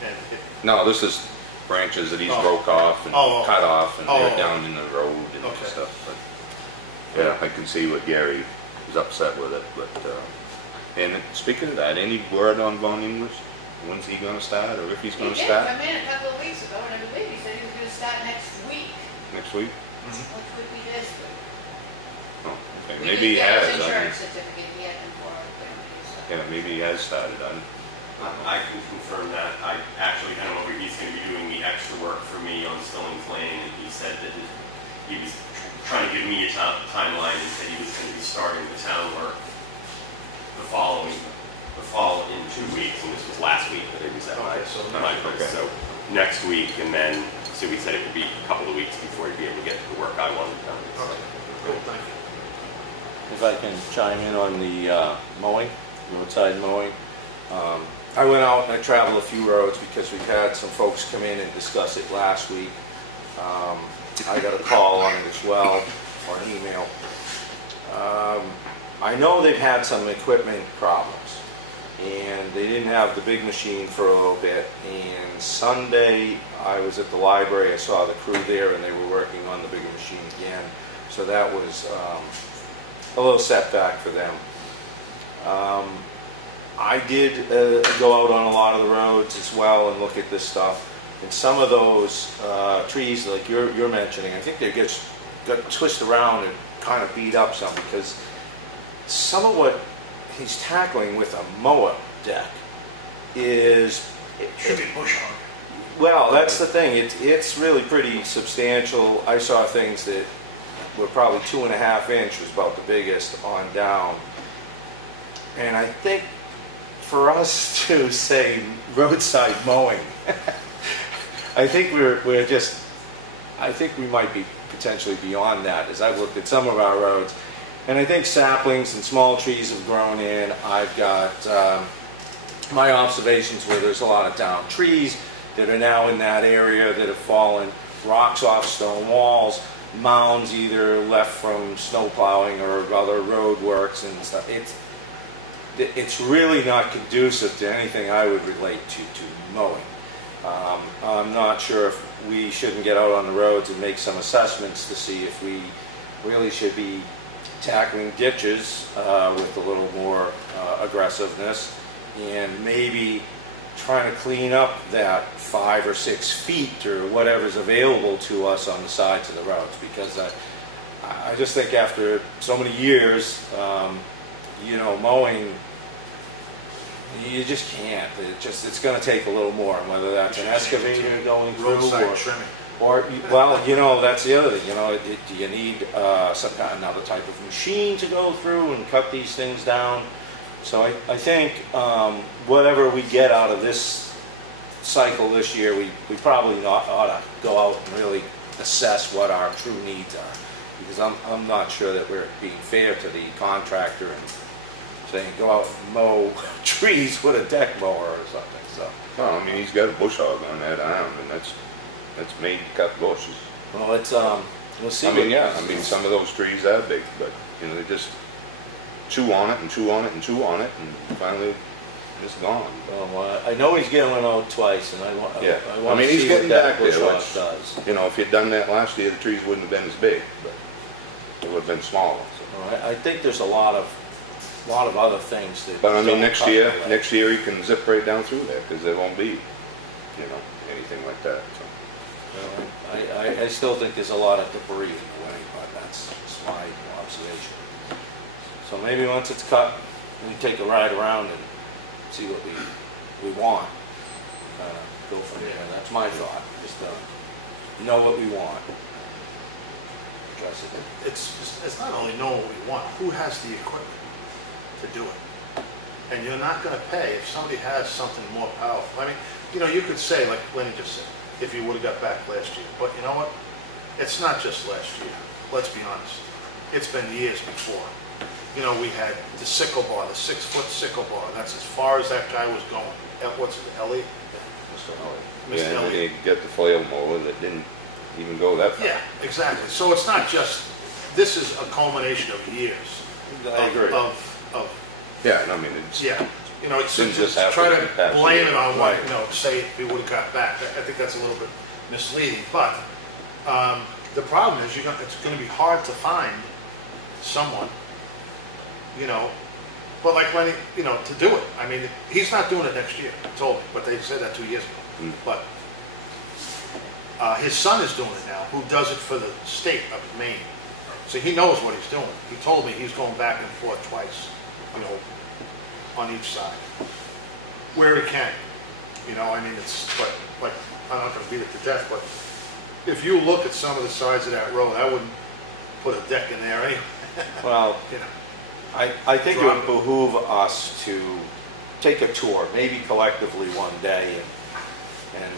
And No, this is branches that he's Oh. broke off and Oh. cut off and Oh. they're down in the road and Okay. stuff, but, yeah, I can see what Gary was upset with it, but, and speaking of that, any word on Von English? When's he gonna start, or if he's He gonna did start come in a couple of weeks ago, and I believe he said he was gonna start next week, next week? which would be this week. Oh, okay, We maybe he did get has, his I mean, insurance certificate yet and for it, so. yeah, maybe he has started, I can confirm that. I actually had him over, he's gonna be doing the extra work for me on Stillings Lane, and he said that he was trying to give me a timeline, and said he was gonna be starting the town work the fall in 2 weeks, and this was last week that he was at Okay, so my next- place. okay. So next week, and then, so he said it would be a couple of weeks before he'd be able to get the work I wanted done. So, Okay, cool, thank you. If I can chime in on the mowing, roadside mowing. I went out and I traveled a few roads because we had some folks come in and discuss it last week. I got a call on it as well, or an email. I know they've had some equipment problems, and they didn't have the big machine for a little bit. And Sunday, I was at the library, I saw the crew there, and they were working on the bigger machine again. So that was a little setback for them. I did go out on a lot of the roads as well and look at this stuff. And some of those trees, like you're mentioning, I think they got twisted around and kind of beat up some, because some of what he's tackling with a mower deck is... Should be bush hog. Well, that's the thing. It's really pretty substantial. I saw things that were probably 2.5 inch was about the biggest on down. And I think for us to say roadside mowing, I think I think we might be potentially beyond that, as I've looked at some of our roads. And I think saplings and small trees have grown in. I've got my observations where there's a lot of down trees that are now in that area that have fallen, rocks off stone walls, mounds either left from snow plowing or other road works and stuff. It's really not conducive to anything I would relate to mowing. I'm not sure if we shouldn't get out on the roads and make some assessments to see if we really should be tackling ditches with a little more aggressiveness, and maybe trying to clean up that 5 or 6 feet or whatever's available to us on the sides of the roads, because I just think after so many years, mowing, you just can't. It's going to take a little more, whether that's an excavator going through Roadside trimming. or that's the other thing. Do you need some kind of another type of machine to go through and cut these things down? So I think whatever we get out of this cycle this year, we probably ought to go out and really assess what our true needs are, because I'm not sure that we're being fair to the contractor and saying go out and mow trees with a deck mower or something. So well, I mean, he's got a bush hog on that arm, and that's made to cut bushes. well, we'll see. I mean, yeah, I mean, some of those trees are big, but, they just chew on it and chew on it and chew on it, and finally it's gone. Well, I know he's getting out twice, and I want I mean, to he's see getting what that back there, bush hog which, does. if you'd done that last year, the trees wouldn't have been as big, but it would have been smaller. So. Well, I think there's a lot of other things that. But I mean, don't next cut year away. he can zip right down through there, because there won't be, anything like that, so. I still think there's a lot of debris in the way, but that's my observation. So maybe once it's cut, we take a ride around and see what we want. Go from there. That's my thought. Just know what we want. Address it. It's not only knowing what we want, who has the equipment to do it? And you're not gonna pay if somebody has something more powerful. I mean, you could say, like Lenny just said, if you would've got back last year, but you know what? it's not just last year, let's be honest. It's been years before. You know, we had the sickle bar, the 6-foot sickle bar, that's as far as that guy was going. What's it, Elliot? Mr. Yeah, and Elliot. they get the flail mower that didn't even go that far. Yeah, exactly. So it's not just, this is a culmination of years. I agree. Of, Yeah, and I mean, it's, yeah, you know, it's Didn't to just happen try in the to past blame year. it on what, Right. you know, say we would have got back. I think that's a little bit misleading, but the problem is it's gonna be hard to find someone, you know, but like when, you know, to do it. I mean, he's not doing it next year, he told me, but they said that 2 years ago. Mm. But his son is doing it now, who does it for the state of Maine. So he knows what he's doing. He told me he's going back and forth twice, you know, on each side, where he can. You know, I mean, it's, but I'm not gonna beat it to death, but if you look at some of the sides of that road, I wouldn't put a deck in there anyway, Well, you know. I think it would behoove us to take a tour, maybe collectively one day, and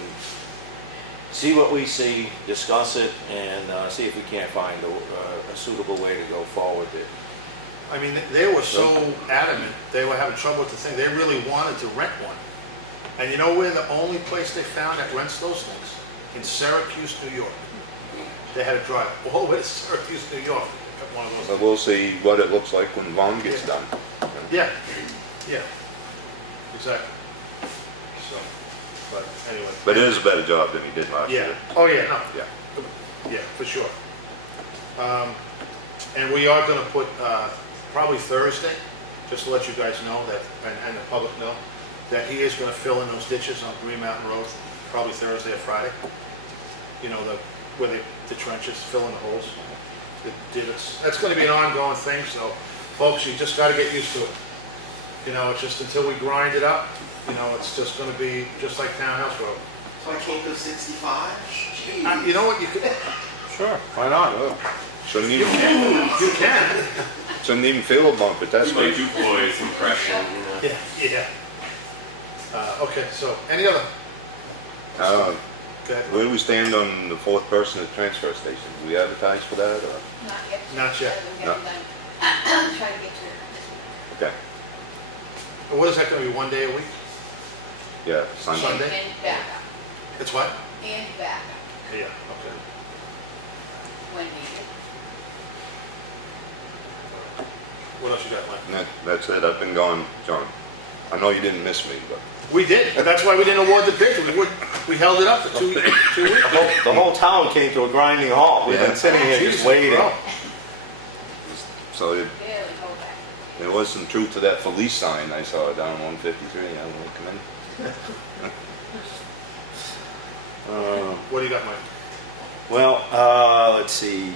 see what we see, discuss it, and see if we can't find a suitable way to go forward there. I mean, they were so adamant, they were having trouble with the thing, they really wanted to rent one. And you know where the only place they found that rents those things? In Syracuse, New York. They had to drive all the way to Syracuse, New York, to get one of so those. we'll see what it looks like when Vaughn gets Yeah. done. Yeah, yeah, exactly. So, but anyway. But it is a better job than he did last Yeah, year. oh yeah, no, Yeah. yeah, for sure. And we are gonna put, probably Thursday, just to let you guys know that, and the public know, that he is gonna fill in those ditches on Green Mountain Road, probably Thursday or Friday. You know, where the trenches, fill in the holes, the divots. That's gonna be an ongoing thing, so folks, you just gotta get used to it. You know, it's just until we grind it up, you know, it's just gonna be just like Townhouse Road. So I can't go 65? Jeez. You know what, you could, Sure, why not? Shouldn't you can. even feel a bump at that That's my speed. DuPois impression, you know. Yeah. Okay, so, any other? Uh, Go ahead. Where do we stand on the fourth person at the transfer station? Do we advertise for that, or? Not yet. Not yet. We haven't done. I'm trying to get to it this week. Okay, What is that gonna be, one day a week? yeah, Sunday. Sunday? And backup, It's what? and backup, Yeah, okay. when needed. What else you got, Mike? And that's it, I've been gone, John. I know you didn't miss me, but We did, but that's why we didn't award the bid. We held it up for 2 weeks. The whole town came to a grinding halt. We've been Yeah. sitting here Jesus, just waiting. bro. so Barely go back. there was some truth to that Felice sign I saw down 153. I won't come in. What do you got, Mike? Well, let's see.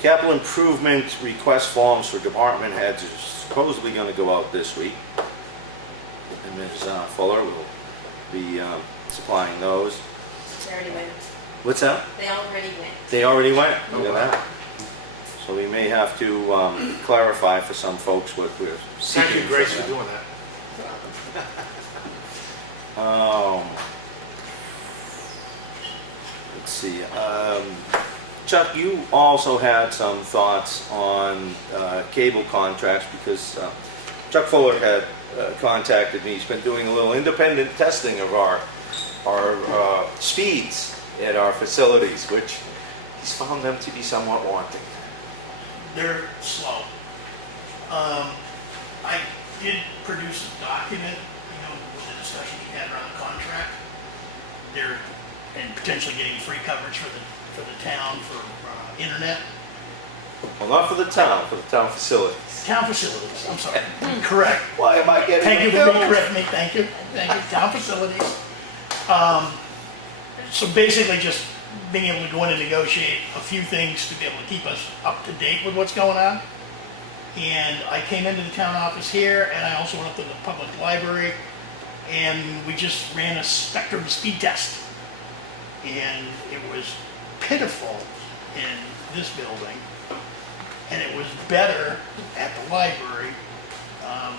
Capital improvement request forms for department heads are supposedly going to go out this week. And Ms. Fuller will be supplying those. They already went. What's that? They already went. They already went? Look Oh, at wow. that. So we may have to clarify for some folks what we're seeking. Thank you, Grace, from for them. doing that. Let's see. Chuck, you also had some thoughts on cable contracts because Chuck Fuller had contacted me. He's been doing a little independent testing of our speeds at our facilities, which he's found them to be somewhat wanting. They're slow. I did produce a document, you know, with the discussion we had around the contract. And potentially getting free coverage for the town for internet. Well, not for the town facilities. Town facilities, I'm sorry. Correct. Why am I getting Thank you the for bills? correcting me, thank you. Town facilities. So basically just being able to go in and negotiate a few things to be able to keep us up to date with what's going on. And I came into the town office here, and I also went up to the public library, and we just ran a spectrum speed test. And it was pitiful in this building, and it was better at the library.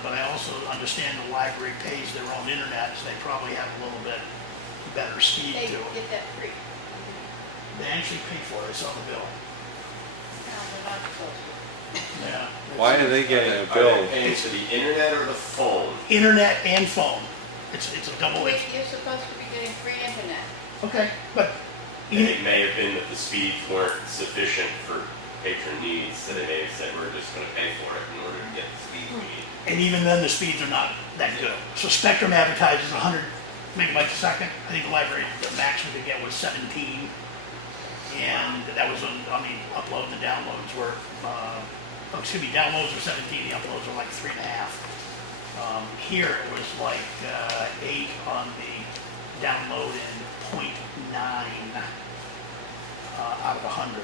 But I also understand the library pays their own internet, so they probably have a little bit better speed They to it. get that free. They actually pay for it, I saw the bill. No, they're not supposed to. Yeah. Why are they getting a Are bill? they paying for the internet or the phone? Internet and phone. It's a double Wait, edged. you're supposed to be getting free internet. Okay, but And it may have been that the speeds weren't sufficient for patron needs, so they may have said, we're just gonna pay for it in order to get the speed we need. and even then the speeds are not that good. So Spectrum advertises 100 megabytes a second. I think the library, the max we could get was 17. And that was upload and downloads were, downloads were 17, the uploads were like 3.5. Here it was like 8 on the download and 0.9 out of 100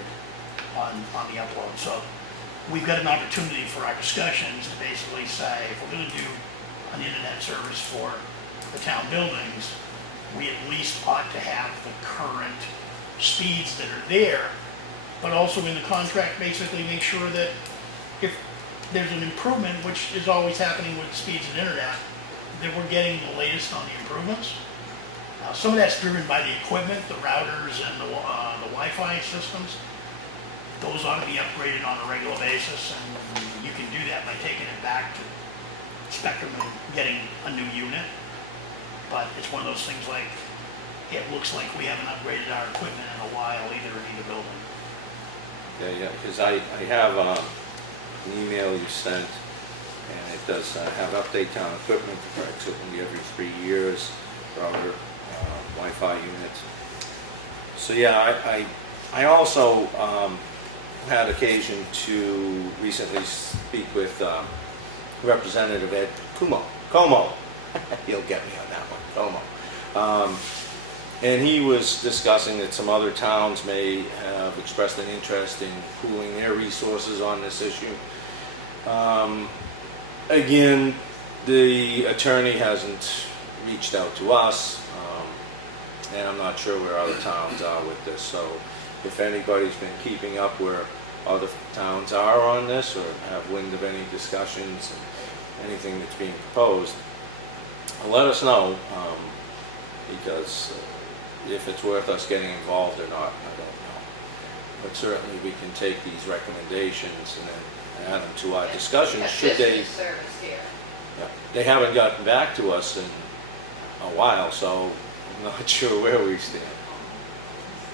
on the upload. So we've got an opportunity for our discussions to basically say, if we're going to do an internet service for the town buildings, we at least ought to have the current speeds that are there, but also in the contract basically make sure that if there's an improvement, which is always happening with speeds of internet, that we're getting the latest on the improvements. Some of that's driven by the equipment, the routers and the Wi-Fi systems. Those ought to be upgraded on a regular basis, and you can do that by taking it back to Spectrum and getting a new unit. But it's one of those things like, it looks like we haven't upgraded our equipment in a while either in either building. Yeah, because I have an email you sent, and it does have update on equipment, certainly every 3 years, router, Wi-Fi units. So yeah, I also had occasion to recently speak with Representative Ed Comeau. He'll get me on that one, Comeau. And he was discussing that some other towns may have expressed an interest in pooling their resources on this issue. Again, the attorney hasn't reached out to us, and I'm not sure where other towns are with this. So if anybody's been keeping up where other towns are on this, or have wind of any discussions and anything that's being proposed, let us know, because if it's worth us getting involved or not, I don't know. But certainly we can take these recommendations and then add them to our discussions. Should they? Business service here. Yeah, they haven't gotten back to us in a while, so I'm not sure where we stand.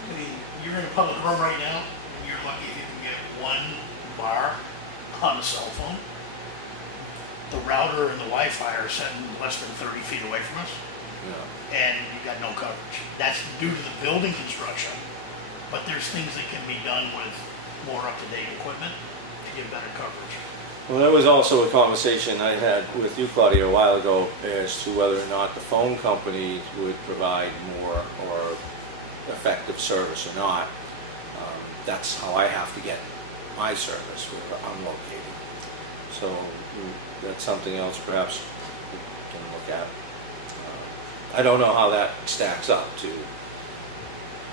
I mean, you're in a public room right now, and you're lucky if you can get one bar on a cell phone. The router and the Wi-Fi are sitting less than 30 feet away from us, Yeah. and you got no coverage. That's due to the building construction, but there's things that can be done with more up-to-date equipment to get better coverage. Well, there was also a conversation I had with you, Claudia, a while ago as to whether or not the phone company would provide more or effective service or not. That's how I have to get my service where I'm located. So that's something else perhaps we can look at. I don't know how that stacks up to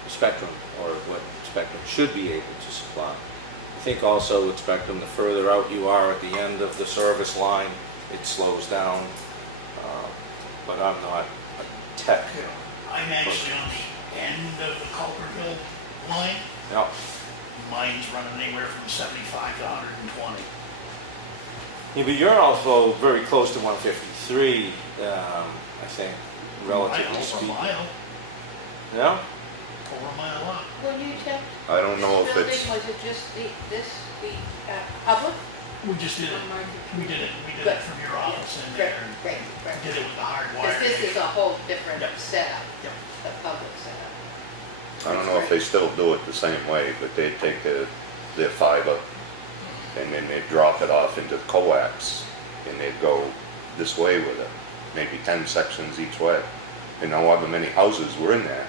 Spectrum or what Spectrum should be able to supply. I think also with Spectrum, the further out you are at the end of the service line, it slows down. But I'm not a tech. I'm actually on the end of the Culverville line. Yeah. Mine's running anywhere from 75 to 120. Yeah, but you're also very close to 153, I think, relatively Over a speaking. mile, Yeah? over a mile up. When you checked I don't know if building, it's, was it just the public? We just did it, we did it Good. from your office in Great, there, and great, great. did it with the hard wire. Because this is a whole different Yep. setup, Yep. the public setup. I don't know if they still do it the same way, but they take their fiber and then they drop it off into coax and they go this way with it, maybe 10 sections each way. And however many houses were in there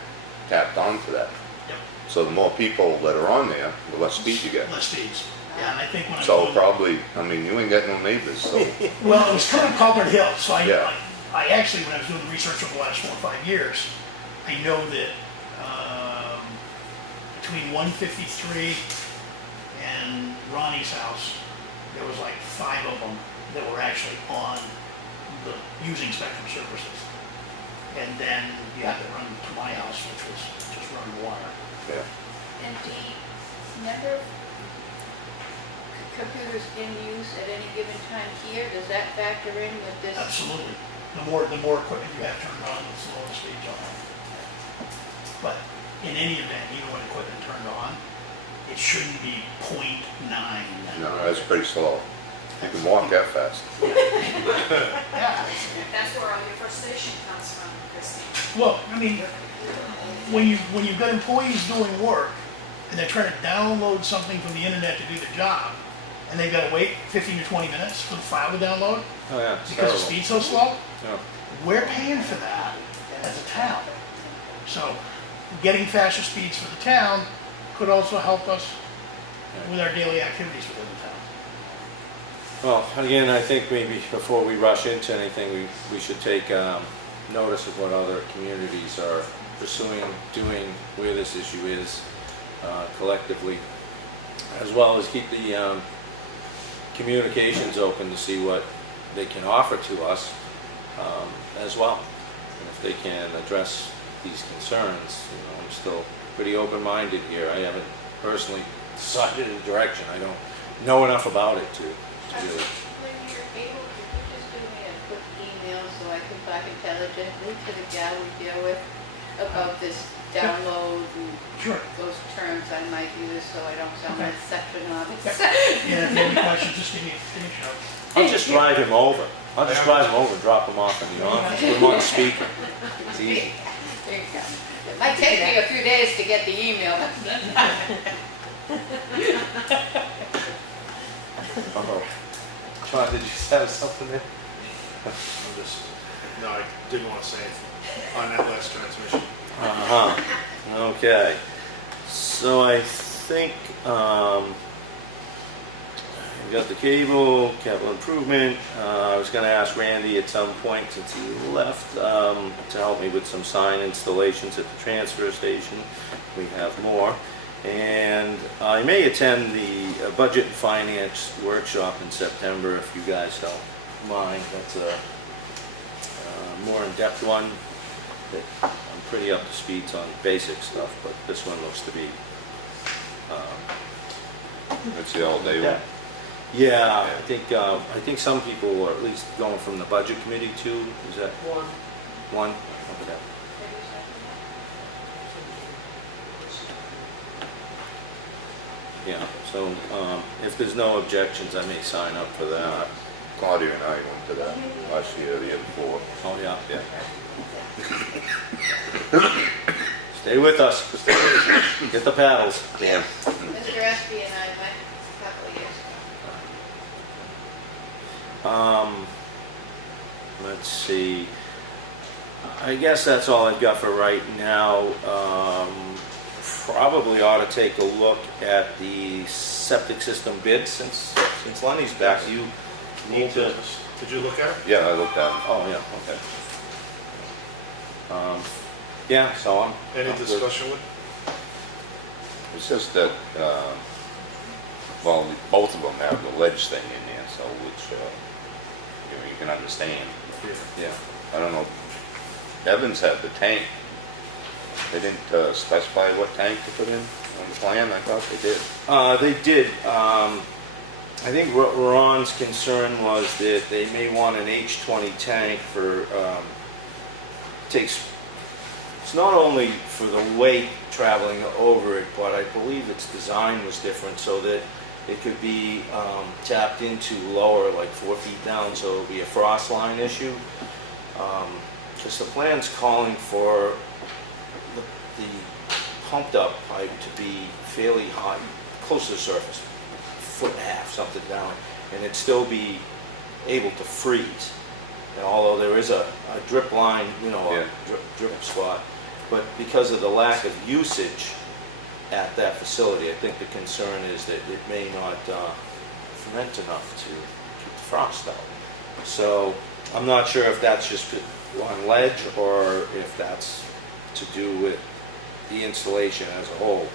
tapped onto that. Yep. So the more people that are on there, the less speed you get. Less speeds. Yeah, and I think when I So go, probably, I mean, you ain't got no neighbors, so, well, it was coming Culver Hill, so Yeah. I actually, when I was doing the research over the last 4 or 5 years, I know that between 153 and Ronnie's house, there was like 5 of them that were actually on using Spectrum services. And then you had to run to my house, which was just running wire. yeah. And the number of computers in use at any given time here, does that factor in with this? Absolutely. The more equipment you have turned on, the slower the speeds are. But in any event, even when equipment turned on, it shouldn't be 0.9. No, that's pretty slow. You can walk that fast. Yeah. That's where all your frustration comes from, Christine. Well, I mean, when you've got employees doing work and they're trying to download something from the internet to do the job, and they've got to wait 15 to 20 minutes for the file to download Oh, yeah. it's because the terrible. speed's so slow, Yeah. we're paying for that as a town. So getting faster speeds for the town could also help us with our daily activities within the town. Well, again, I think maybe before we rush into anything, we should take notice of what other communities are pursuing, doing, where this issue is collectively, as well as keep the communications open to see what they can offer to us as well. And if they can address these concerns, I'm still pretty open-minded here. I haven't personally decided a direction. I don't know enough about it to really. When you're able, could you just do me a quick email so I can talk intelligently to the gal we deal with about this download and Sure. those terms I might use so I don't sound like such a novice? Yeah, if you have any questions, just give me a shout. I'll just drive him over. I'll just drive him over and drop him off in the office, put him on the speaker. It's easy. There you go. It might take me a few days to get the email. Oh. John, did you have something there? No, I didn't want to say anything on that last transmission. Uh-huh. Okay. So I think we got the cable, capital improvement. I was going to ask Randy at some point, since he left, to help me with some sign installations at the transfer station. We have more. And I may attend the budget and finance workshop in September if you guys don't mind. That's a more in-depth one. I'm pretty up to speed on basic stuff, but this one looks to be. That's the all-day one. Yeah, I think some people are at least going from the budget committee too. Is that one? Okay. Yeah. So if there's no objections, I may sign up for that. Claudia and I went to that last year, the year before. Oh yeah. Yeah. Stay with us. Get the paddles. Yeah. Mr. Espie and I went a couple of years ago. Let's see. I guess that's all I've got for right now. Probably ought to take a look at the septic system bid since Lenny's back. You need to. Did you look at it? Yeah, I looked at it. Oh yeah. Okay. Yeah. So I'm. Any I'm good. discussion with? It's just that, well, both of them have the ledge thing in there, so which, you can understand. Yeah. I don't know, Evans had the tank. They didn't specify what tank to put in on the plan. I thought they did. They did. I think Ron's concern was that they may want an H20 tank for, it's not only for the weight traveling over it, but I believe its design was different so that it could be tapped into lower, like 4 feet down, so it'll be a frost line issue. Because the plan's calling for the pumped up pipe to be fairly high, close to the surface, 1.5 feet, something down, and it'd still be able to freeze. And although there is a drip line, Yeah. a drip spot, but because of the lack of usage at that facility, I think the concern is that it may not ferment enough to keep the frost out. So I'm not sure if that's just on ledge or if that's to do with the installation as a whole,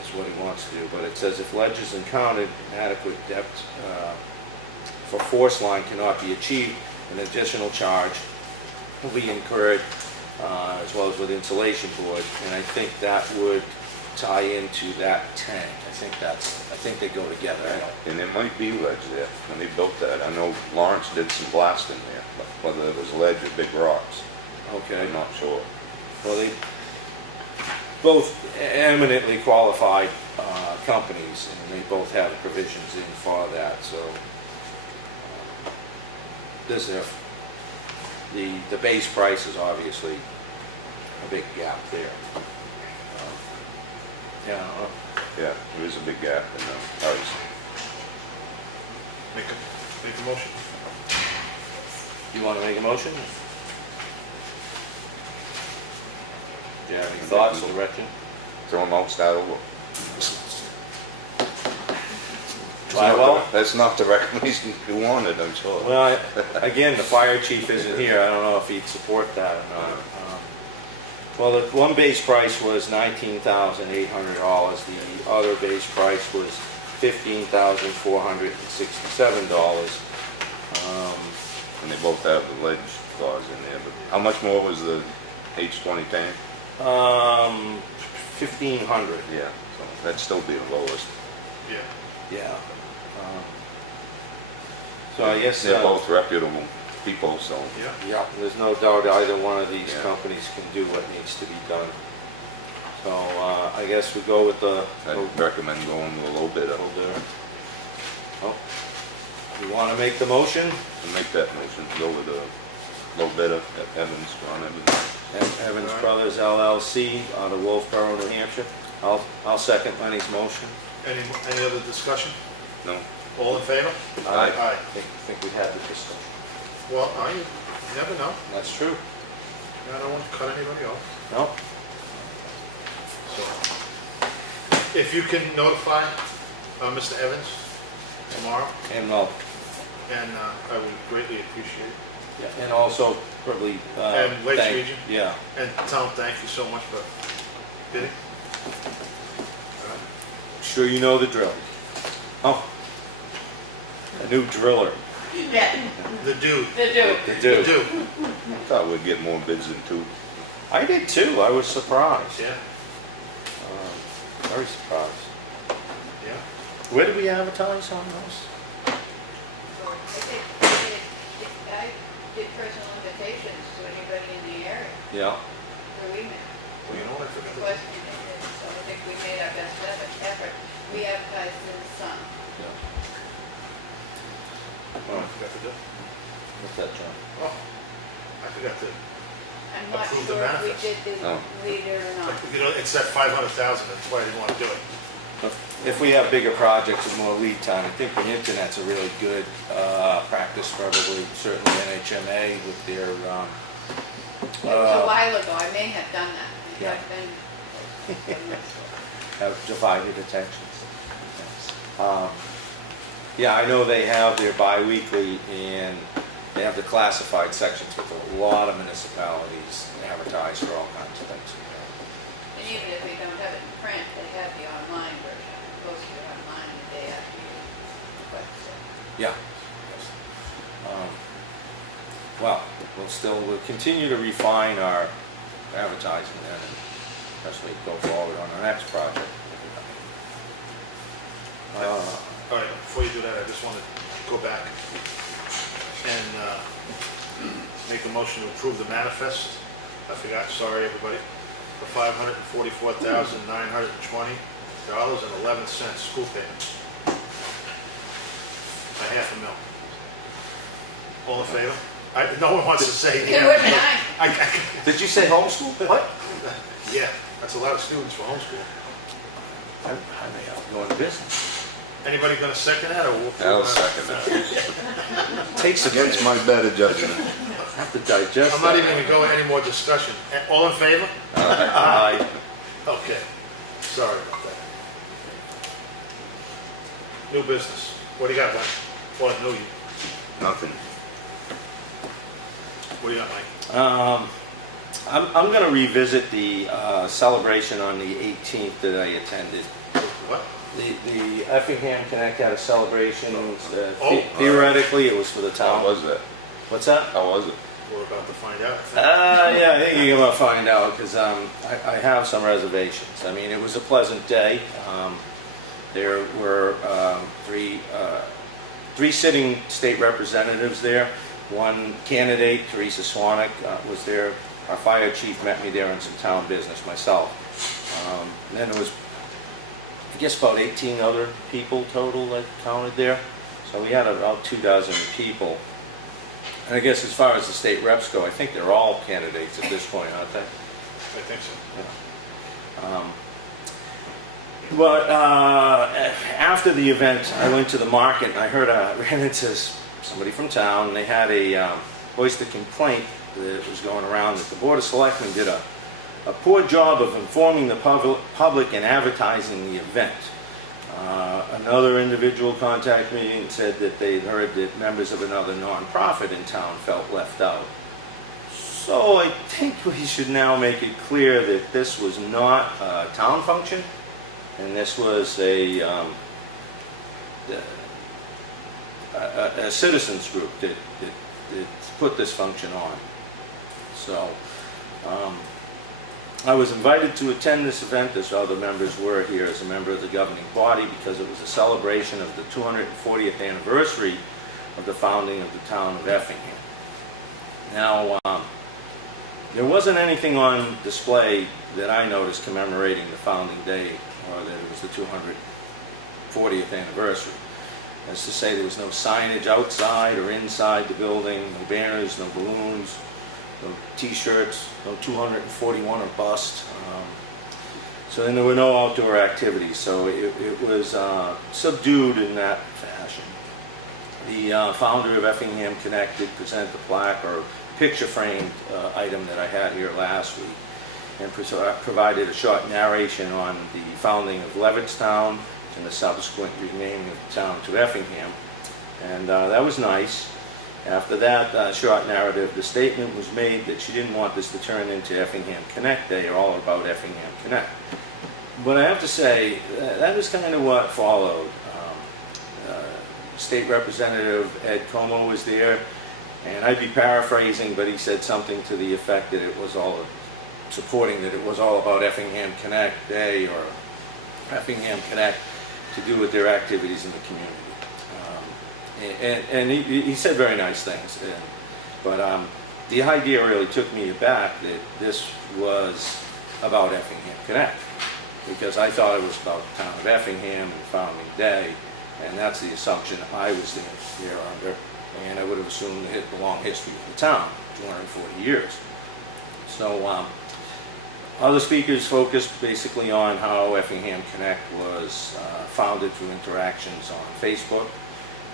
is what he wants to do. But it says if ledge is encountered, adequate depth for force line cannot be achieved, an additional charge will be incurred, as well as with insulation board. And I think that would tie into that tank. I think they go together. I don't. And there might be ledge there when they built that. I know Lawrence did some blasting there, but whether it was ledge or big rocks, Okay. I'm not sure. Well, they both eminently qualified companies, and they both have provisions in for that. So there's the base price is obviously a big gap there. Yeah. Yeah, there is a big gap in the price. Make a motion. You want to make a motion? Do you have any thoughts, direction? Throw them out, start over. Try well? That's not the recommendation you wanted, I'm sure. Well, again, the fire chief isn't here. I don't know if he'd support that or not. Well, the one base price was $19,800. The other base price was $15,467. And they both have the ledge clause in there, but how much more was the H20 tank? 1,500. Yeah, so that'd still be the lowest. Yeah. Yeah. So I guess They're both reputable people, so. Yeah. yeah, there's no doubt either one of these Yeah. companies can do what needs to be done. So I guess we go with the I'd recommend going to a low bidder. low bidder. Oh, you want to make the motion? To make that motion, go with a low bidder at Evans, John Evans. Evans Brothers LLC out of Wolfboro, New Hampshire. I'll second Lenny's motion. Any other discussion? No? All in favor? Aye. I think we had the discussion. Well, you never know. That's true. I don't want to cut anybody off. No? So, if you can notify Mr. Evans tomorrow, And and I would greatly appreciate it. yeah, and also probably And Lakes thank- Region? Yeah. And tell him thank you so much for bidding. All right. Sure you know the drill. Oh, a new driller. Yeah, The dude. the dude. The The dude. dude. Thought we'd get more bids than two. I did too. I was surprised. Yeah. Very surprised. Yeah. Where did we advertise on those? I did personal invitations to anybody in the area Yeah. through email. Well, you know what I forgot to do? Requesting it, so I think we made our best effort. We advertised in the Sun. Oh, I forgot to do. What's that, John? Oh, I forgot to. I'm not Approve the sure if we manifest. did the Oh. leader or not. You know, it's that 500,000. That's why I didn't want to do it. If we have bigger projects with more lead time, I think the internet's a really good practice, probably, certainly NHMA with their, It was a while ago, I may have done that. It Yeah. had been, have divided attentions. Yeah, I know they have their bi-weekly and they have the classified sections with a lot of municipalities advertise for all kinds of things. and even if we don't have it in print, they have the online version, posted online the day after you request it. Yeah. Well, we'll continue to refine our advertising then, and especially go forward on our next project. All right, before you do that, I just want to go back and make a motion to approve the manifest. I forgot, sorry, everybody, for $544,920.11 school payments. A half a mil. All in favor? No one wants to say It would be yeah. nice. Did you say homeschool? What? Yeah, that's a lot of students for homeschool. I may have to go into business. Anybody gonna second that, or we'll? I'll second that. Takes Against my better judgment. have to digest. I'm not even gonna go any more discussion. All in favor? Aye. Okay, sorry about that. New business. What do you got, Mike? Well, no, you. Nothing. What do you got, Mike? I'm going to revisit the celebration on the 18th that I attended. What? The Effingham Connect had a celebration. Oh. Theoretically, it was for the town. How was that? What's that? How was it? we're about to find out. Yeah, I think you're gonna find out, because I have some reservations. I mean, it was a pleasant day. There were three sitting state representatives there. One candidate, Teresa Swanik, was there. Our fire chief met me there on some town business, myself. And then there was, I guess, about 18 other people total that counted there. So we had about 24 people. And I guess as far as the state reps go, I think they're all candidates at this point, aren't they? I think so. Yeah. But after the event, I went to the market and I ran into somebody from town, and they had voiced a complaint that was going around that the Board of Selectmen did a poor job of informing the public and advertising the event. Another individual contacted me and said that they'd heard that members of another nonprofit in town felt left out. So I think we should now make it clear that this was not a town function, and this was a citizens group that put this function on. So I was invited to attend this event, as other members were here, as a member of the governing body, because it was a celebration of the 240th anniversary of the founding of the town of Effingham. Now, there wasn't anything on display that I noticed commemorating the founding day, or that it was the 240th anniversary. That's to say, there was no signage outside or inside the building, no banners, no balloons, no t-shirts, no 241 or bust. So then there were no outdoor activities, so it was subdued in that fashion. The founder of Effingham Connect did present the plaque or picture-framed item that I had here last week, and provided a short narration on the founding of Levittstown and the subsequent renaming of the town to Effingham. And that was nice. After that short narrative, the statement was made that she didn't want this to turn into Effingham Connect Day, or all about Effingham Connect. But I have to say, that is kind of what followed. State Representative Ed Comeau was there, and I'd be paraphrasing, but he said something to the effect that it was all supporting that it was all about Effingham Connect Day, or Effingham Connect, to do with their activities in the community. And he said very nice things, but the idea really took me aback that this was about Effingham Connect, because I thought it was about the town of Effingham and founding day, and that's the assumption I was there under, and I would have assumed the long history of the town, 240 years. So other speakers focused basically on how Effingham Connect was founded through interactions on Facebook.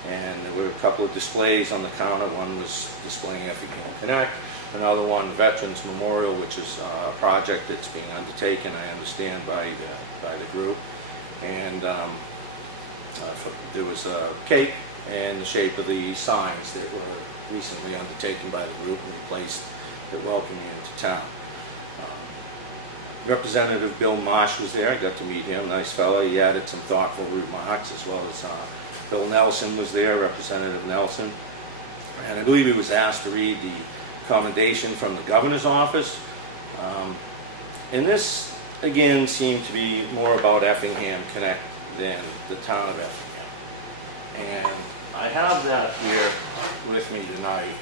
And there were a couple of displays on the counter. One was displaying Effingham Connect, another one Veterans Memorial, which is a project that's being undertaken, I understand, by the group. And there was a cake in the shape of the signs that were recently undertaken by the group and replaced that welcome you into town. Representative Bill Marsh was there. I got to meet him, nice fellow. He added some thoughtful remarks, as well as Bill Nelson was there, Representative Nelson, and I believe he was asked to read the commendation from the governor's office. And this, again, seemed to be more about Effingham Connect than the town of Effingham. And I have that here with me tonight,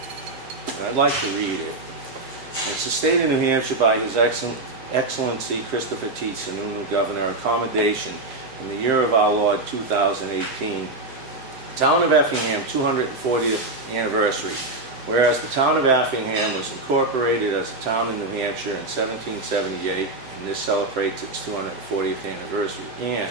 and I'd like to read it. It's the state of New Hampshire by His Excellency Christopher T. Sununu, Governor, accommodation in the year of our Lord 2018. Town of Effingham 240th anniversary. Whereas the town of Effingham was incorporated as a town in New Hampshire in 1778, and this celebrates its 240th anniversary. And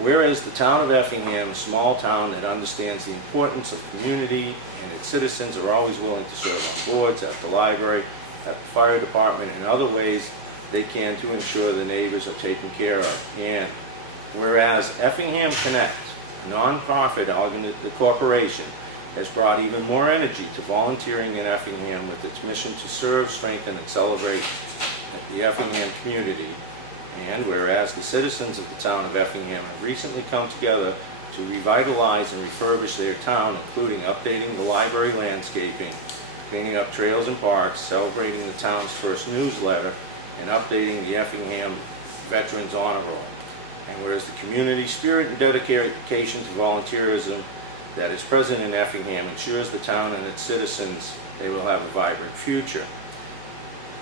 whereas the town of Effingham, a small town that understands the importance of community, and its citizens are always willing to serve on boards, at the library, at the fire department, and other ways they can to ensure the neighbors are taken care of. And whereas Effingham Connect, a non-profit corporation, has brought even more energy to volunteering in Effingham with its mission to serve, strengthen, and celebrate the Effingham community. And whereas the citizens of the town of Effingham have recently come together to revitalize and refurbish their town, including updating the library landscaping, cleaning up trails and parks, celebrating the town's first newsletter, and updating the Effingham Veterans Honor Roll. And whereas the community spirit and dedication to volunteerism that is present in Effingham ensures the town and its citizens they will have a vibrant future.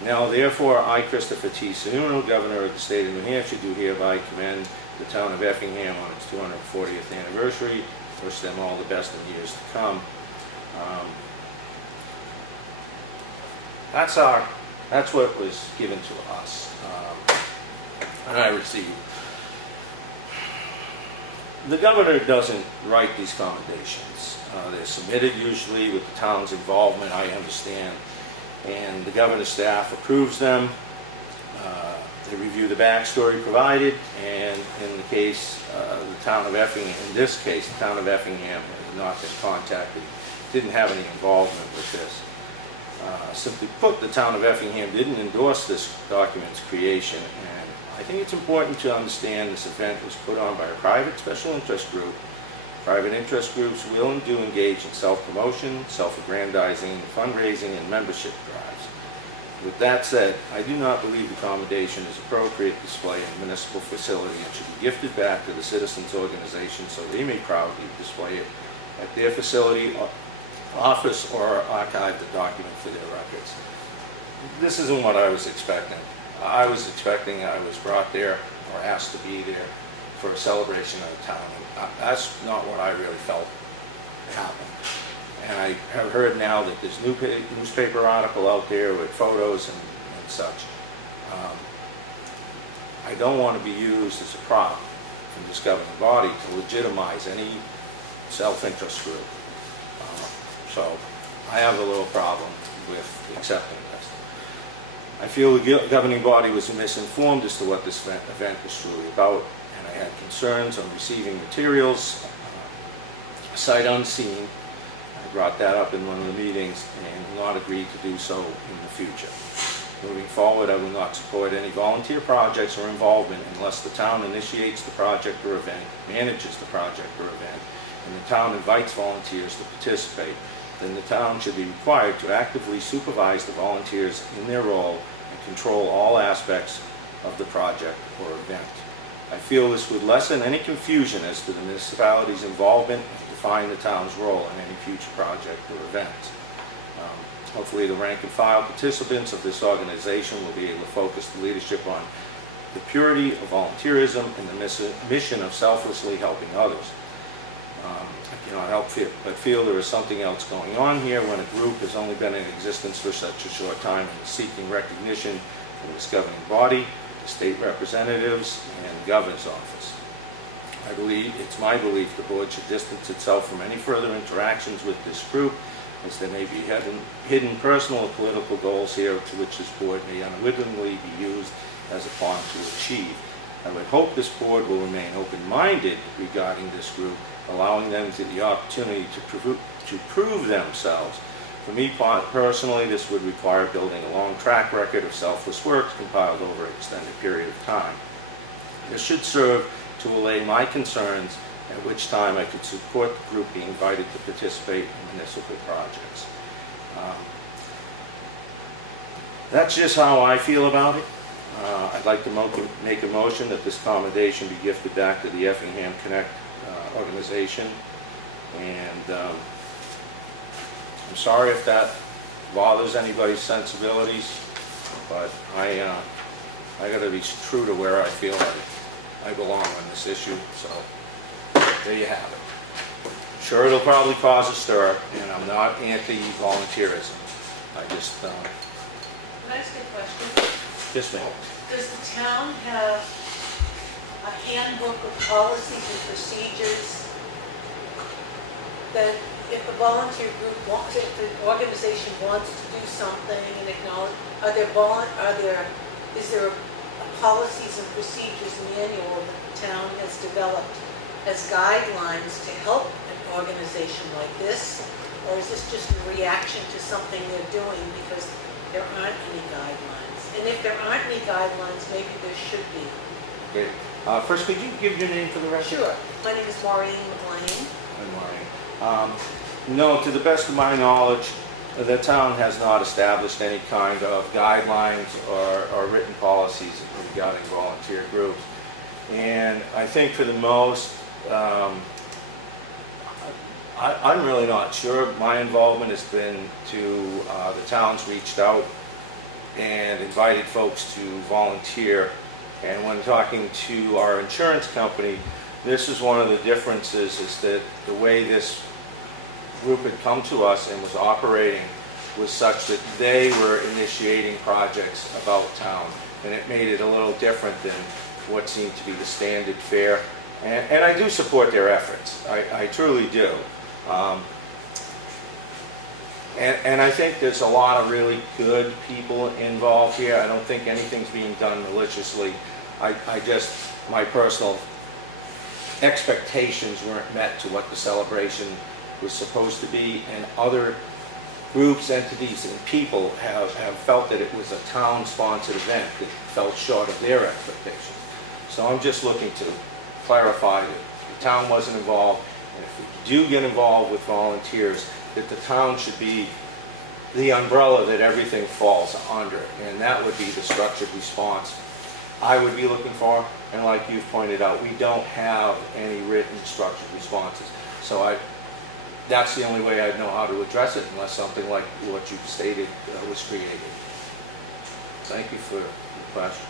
Now therefore, I, Christopher T. Sununu, Governor of the State of New Hampshire, do hereby commend the town of Effingham on its 240th anniversary. Wish them all the best in years to come. That's what was given to us, and I received. The governor doesn't write these commendations. They're submitted usually with the town's involvement, I understand, and the governor's staff approves them. They review the backstory provided, and in the case, the town of Effingham, in this case, the town of Effingham has not been contacted, didn't have any involvement with this. Simply put, the town of Effingham didn't endorse this document's creation, and I think it's important to understand this event was put on by a private special interest group. Private interest groups will and do engage in self-promotion, self-aggrandizing, fundraising, and membership drives. With that said, I do not believe the commendation is appropriate display in a municipal facility and should be gifted back to the citizens' organization so they may proudly display it at their facility, office, or archive the document for their records. This isn't what I was expecting. I was expecting I was brought there or asked to be there for a celebration of the town. And that's not what I really felt happened. And I have heard now that there's newspaper article out there with photos and such. I don't want to be used as a prop from this governing body to legitimize any self-interest group. So I have a little problem with accepting this. I feel the governing body was misinformed as to what this event was truly about, and I had concerns on receiving materials sight unseen. I brought that up in one of the meetings and will not agree to do so in the future. Moving forward, I will not support any volunteer projects or involvement unless the town initiates the project or event, manages the project or event, and the town invites volunteers to participate. Then the town should be required to actively supervise the volunteers in their role and control all aspects of the project or event. I feel this would lessen any confusion as to the municipality's involvement and define the town's role in any future project or event. Hopefully the rank and file participants of this organization will be able to focus the leadership on the purity of volunteerism and the mission of selflessly helping others. I cannot help but feel there is something else going on here when a group has only been in existence for such a short time and is seeking recognition from this governing body, the state representatives, and the governor's office. It's my belief the board should distance itself from any further interactions with this group, as there may be hidden personal or political goals here to which this board may unwittingly be used as a pawn to achieve. I would hope this board will remain open-minded regarding this group, allowing them the opportunity to prove themselves. For me personally, this would require building a long track record of selfless work compiled over an extended period of time. This should serve to allay my concerns, at which time I could support the group being invited to participate in municipal projects. That's just how I feel about it. I'd like to make a motion that this commendation be gifted back to the Effingham Connect organization, and I'm sorry if that bothers anybody's sensibilities, but I got to be true to where I feel I belong on this issue, so there you have it. Sure, it'll probably cause a stir, and I'm not anti-volunteerism. I just, Can I ask you a question? just ma'am. Does the town have a handbook of policies and procedures that if a volunteer group wants, if the organization wants to do something and acknowledge, is there a policies and procedures manual that the town has developed as guidelines to help an organization like this? Or is this just a reaction to something they're doing because there aren't any guidelines? And if there aren't any guidelines, maybe there should be. Great. First, could you give your name for the record? Sure. My name is Maureen McLean. Hi, Maureen. No, to the best of my knowledge, the town has not established any kind of guidelines or written policies regarding volunteer groups. And I think for the most, I'm really not sure. My involvement has been to, the town's reached out and invited folks to volunteer. And when talking to our insurance company, this is one of the differences, is that the way this group had come to us and was operating was such that they were initiating projects about town. And it made it a little different than what seemed to be the standard fare. And I do support their efforts. I truly do. And I think there's a lot of really good people involved here. I don't think anything's being done maliciously. I just, my personal expectations weren't met to what the celebration was supposed to be, and other groups, entities, and people have felt that it was a town-sponsored event that fell short of their expectations. So I'm just looking to clarify that the town wasn't involved, and if we do get involved with volunteers, that the town should be the umbrella that everything falls under, and that would be the structured response I would be looking for. And like you've pointed out, we don't have any written structured responses. So that's the only way I'd know how to address it, unless something like what you've stated was created. Thank you for the question.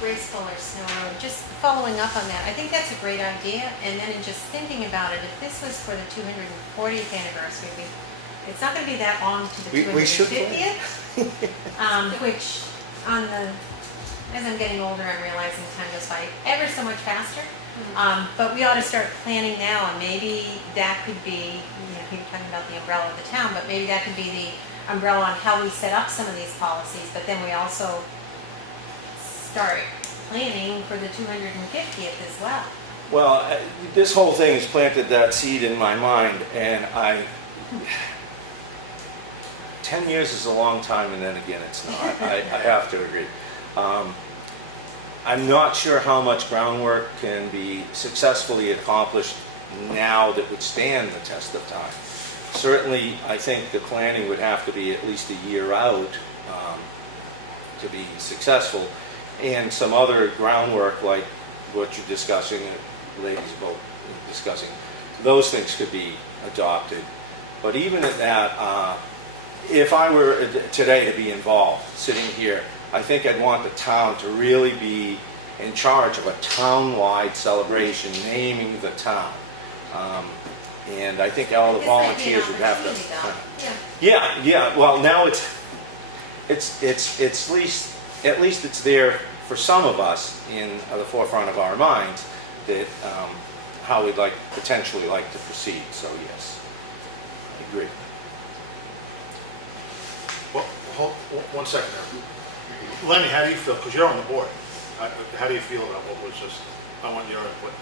Grace Fuller, Snow Road. Just following up on that, I think that's a great idea. And then in just thinking about it, if this was for the 240th anniversary, it's not going to be that long to the 250th. Which, as I'm getting older, I'm realizing time goes by ever so much faster. But we ought to start planning now, and maybe that could be, people talking about the umbrella of the town, but maybe that could be the umbrella on how we set up some of these policies. But then we also start planning for the 250th as well. Well, this whole thing has planted that seed in my mind, and 10 years is a long time, and then again it's not. I have to agree. I'm not sure how much groundwork can be successfully accomplished now that would stand the test of time. Certainly, I think the planning would have to be at least a year out to be successful. And some other groundwork, like what you're discussing, ladies both discussing, those things could be adopted. But even at that, if I were today to be involved, sitting here, I think I'd want the town to really be in charge of a town-wide celebration naming the town. And I think all the volunteers would have to. Yeah. Well, now it's at least it's there for some of us in the forefront of our minds that how we'd potentially like to proceed. So yes, I agree. Well, hold one second there. Lenny, how do you feel? Because you're on the board. How do you feel about what was just, I want your input.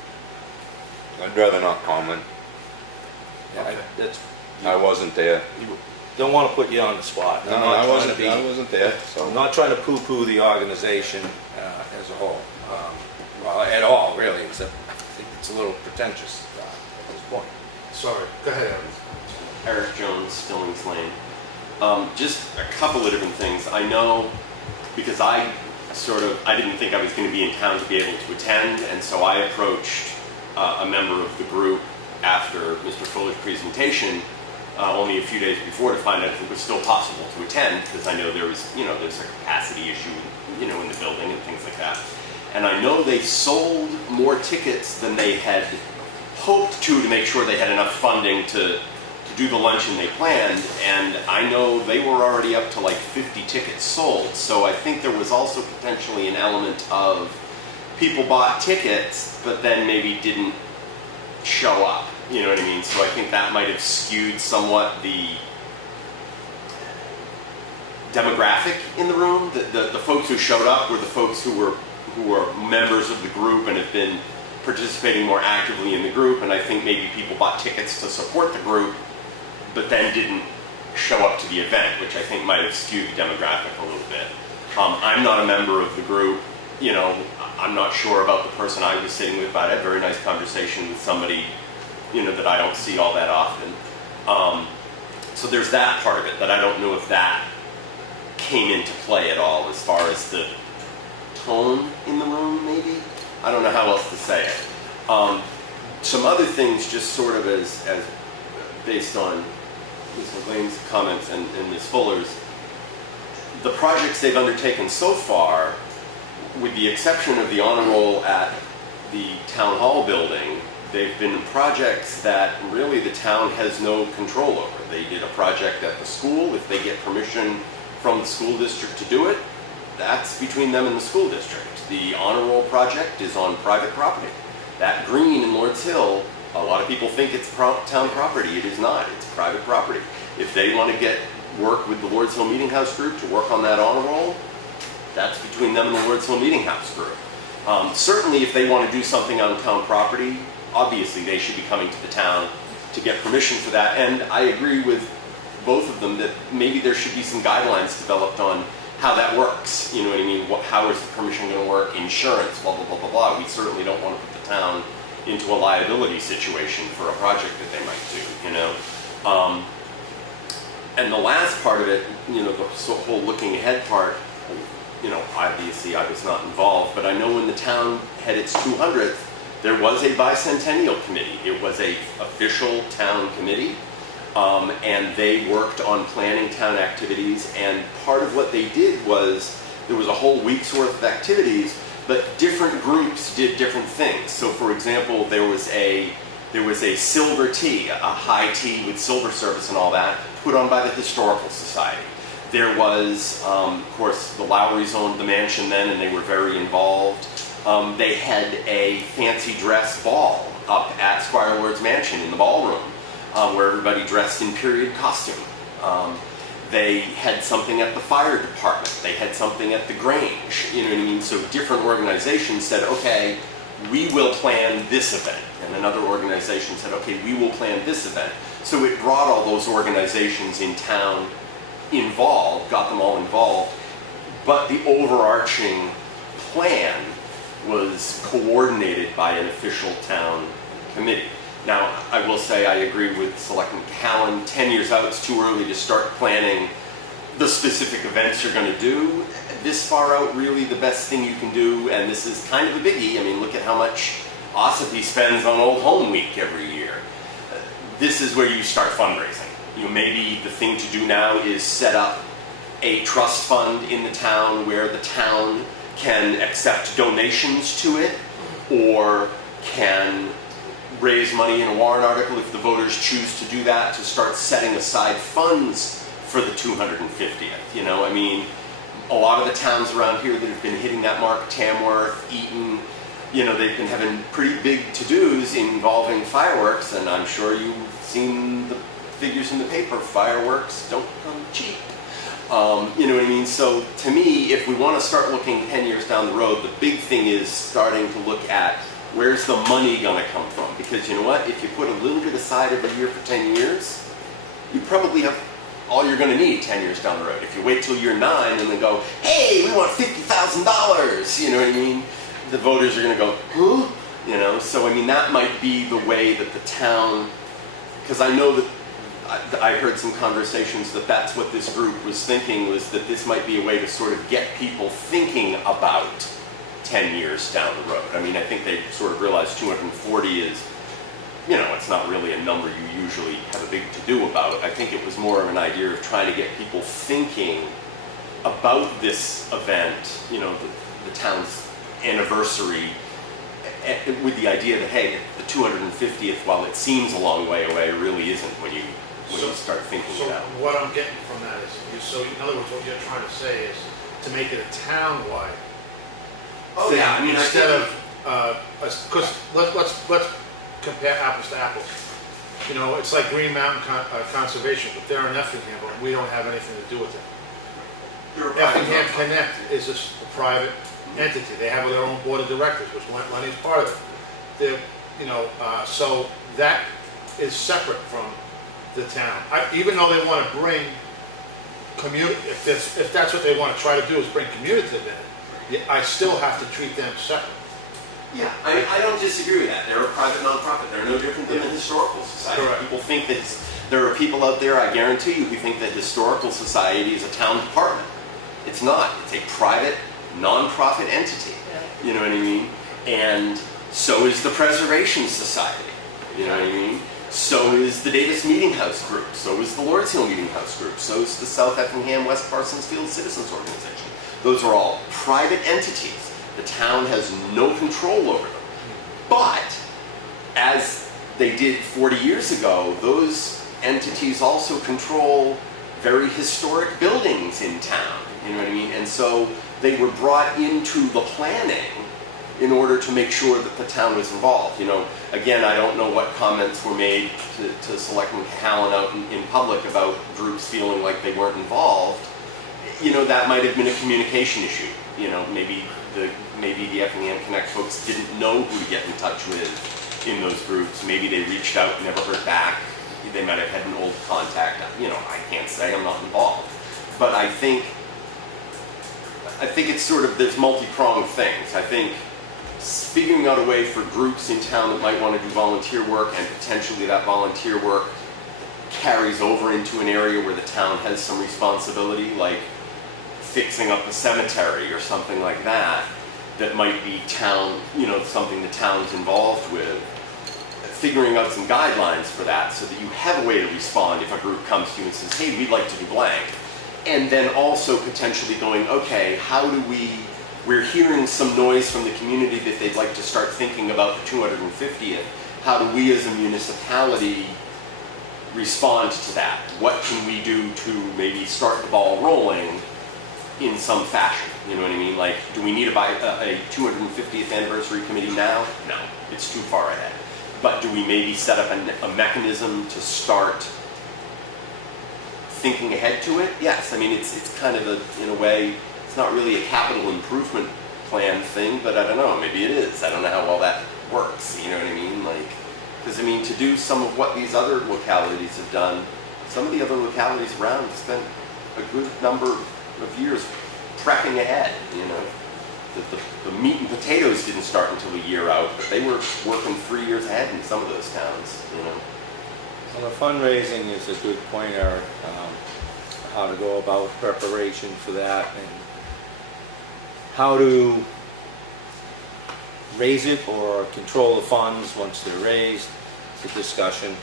I'd rather not comment. Yeah, Okay. I wasn't there. Don't want to put you on the spot. No, I wasn't there. So I'm not trying to poo-poo the organization as a whole, well, at all, really, except I think it's a little pretentious at this point. Sorry, go ahead, Evan. Eric Jones, Stillings Lane. Just a couple of different things. I know because I didn't think I was going to be in town to be able to attend, and so I approached a member of the group after Mr. Fuller's presentation only a few days before to find out if it was still possible to attend, because I know there's a capacity issue, in the building and things like that. And I know they sold more tickets than they had hoped to make sure they had enough funding to do the luncheon they planned, and I know they were already up to like 50 tickets sold. So I think there was also potentially an element of people bought tickets, but then maybe didn't show up. You know what I mean? So I think that might have skewed somewhat the demographic in the room. The folks who showed up were the folks who were members of the group and have been participating more actively in the group, and I think maybe people bought tickets to support the group, but then didn't show up to the event, which I think might have skewed the demographic a little bit. I'm not a member of the group. I'm not sure about the person I was sitting with, but I had a very nice conversation with somebody, that I don't see all that often. So So there's that part of it that I don't know if that came into play at all as far as the tone in the room, maybe? I don't know how else to say it. Some other things, just sort of as based on Ms. McLean's comments and Ms. Fuller's, the projects they've undertaken so far, with the exception of the honor roll at the town hall building, they've been projects that really the town has no control over. They did a project at the school. If they get permission from the school district to do it, that's between them and the school district. The honor roll project is on private property. That green in Lord's Hill, a lot of people think it's town property. It is not. It's private property. If they want to get work with the Lord's Hill Meeting House group to work on that honor roll, that's between them and the Lord's Hill Meeting House group. Certainly if they want to do something on town property, obviously they should be coming to the town to get permission for that. And I agree with both of them that maybe there should be some guidelines developed on how that works. You know what I mean? How is the permission going to work? Insurance, blah, blah, blah, blah, blah. We certainly don't want to put the town into a liability situation for a project that they might do, you know? And the last part of it, you know, the whole looking ahead part, you know, obviously I was not involved, but I know when the town had its 200th, there was a bicentennial committee. It was a official town committee, and they worked on planning town activities, and part of what they did was, there was a whole week's worth of activities, but different groups did different things. So for example, there was a silver tea, a high tea with silver service and all that, put on by the Historical Society. There was, of course, the Lowrys owned the mansion then, and they were very involved. They had a fancy dress ball up at Squire Lord's mansion in the ballroom, where everybody dressed in period costume. They had something at the fire department. They had something at the Grange. You know what I mean? So different organizations said, okay, we will plan this event. And another organization said, okay, we will plan this event. So it brought all those organizations in town involved, got them all involved, but the overarching plan was coordinated by an official town committee. Now, I will say I agree with Selectman Cahalane, 10 years out, it's too early to start planning the specific events you're going to do. This far out, really the best thing you can do, and this is kind of a biggie, I mean, look at how much Espie spends on Old Home Week every year. This is where you start fundraising. You know, maybe the thing to do now is set up a trust fund in the town where the town can accept donations to it, or can raise money in a warrant article if the voters choose to do that, to start setting aside funds for the 250th. You know, I mean, a lot of the towns around here that have been hitting that mark, Tamworth, Eaton, you know, they've been having pretty big to-dos involving fireworks, and I'm sure you've seen the figures in the paper. Fireworks don't come cheap. You know what I mean? So to me, if we want to start looking 10 years down the road, the big thing is starting to look at where's the money going to come from? Because you know what? If you put a little bit aside every year for 10 years, you probably have all you're going to need 10 years down the road. If you wait till you're 9 and then go, hey, we want $50,000, you know what I mean? The voters are going to go, huh? You know, so I mean, that might be the way that the town, because I know that I heard some conversations that that's what this group was thinking, was that this might be a way to sort of get people thinking about 10 years down the road. I mean, I think they sort of realized 240 is, you know, it's not really a number you usually have a big to-do about. I think it was more of an idea of trying to get people thinking about this event, you know, the town's anniversary, with the idea that, hey, the 250th, while it seems a long way away, really isn't when you start thinking So about it. what I'm getting from that is, so in other words, what you're trying to say is to make it a town-wide Oh thing, yeah, I mean, instead of, because let's compare apples to apples. You know, it's like Green Mountain Conservation, but they're in Effingham, but we don't have anything to do with it. Effingham Connect is a private entity. They have their own board of directors, which Lenny's part of it. They're, you know, so that is separate from the town. Even though they want to bring community, if that's what they want to try to do is bring community in, I still have to treat them separate. Yeah, I don't disagree with that. They're a private nonprofit. They're no different than the Historical Society. Correct. People think that There are people out there, I guarantee you, who think that Historical Society is a town department. It's not. It's a private, non-profit entity. You know what I mean? And so is the Preservation Society. You know what I mean? So is the Davis Meeting House Group. So is the Lord's Hill Meeting House Group. So is the South Effingham West Parsons Field Citizens Organization. Those are all private entities. The town has no control over them. But, as they did 40 years ago, those entities also control very historic buildings in town. You know what I mean? And so they were brought into the planning in order to make sure that the town was involved. You know, again, I don't know what comments were made to Selectman Cahalane out in public about groups feeling like they weren't involved. You know, that might have been a communication issue. You know, maybe the Effingham Connect folks didn't know who to get in touch with in those groups. Maybe they reached out and never heard back. They might have had an old contact. You know, I can't say, I'm not involved. But I think it's sort of, there's multi-pronged things. I think figuring out a way for groups in town that might want to do volunteer work, and potentially that volunteer work carries over into an area where the town has some responsibility, like fixing up a cemetery or something like that, that might be town, you know, something the town's involved with. Figuring out some guidelines for that so that you have a way to respond if a group comes to you and says, hey, we'd like to do blank. And then also potentially going, okay, how do we're hearing some noise from the community that they'd like to start thinking about the 250th. How do we as a municipality respond to that? What can we do to maybe start the ball rolling in some fashion? You know what I mean? Like, do we need a 250th anniversary committee now? No, it's too far ahead. But do we maybe set up a mechanism to start thinking ahead to it? Yes, I mean, it's kind of in a way, it's not really a capital improvement plan thing, but I don't know, maybe it is. I don't know how well that works, you know what I mean? Like, because I mean, to do some of what these other localities have done, some of the other localities around have spent a good number of years prepping ahead, you know. The meat and potatoes didn't start until a year out, but they were working 3 years ahead in some of those towns, you know. Well, the fundraising is a good point, Eric, how to go about preparation for that and how to raise it or control the funds once they're raised. It's a discussion,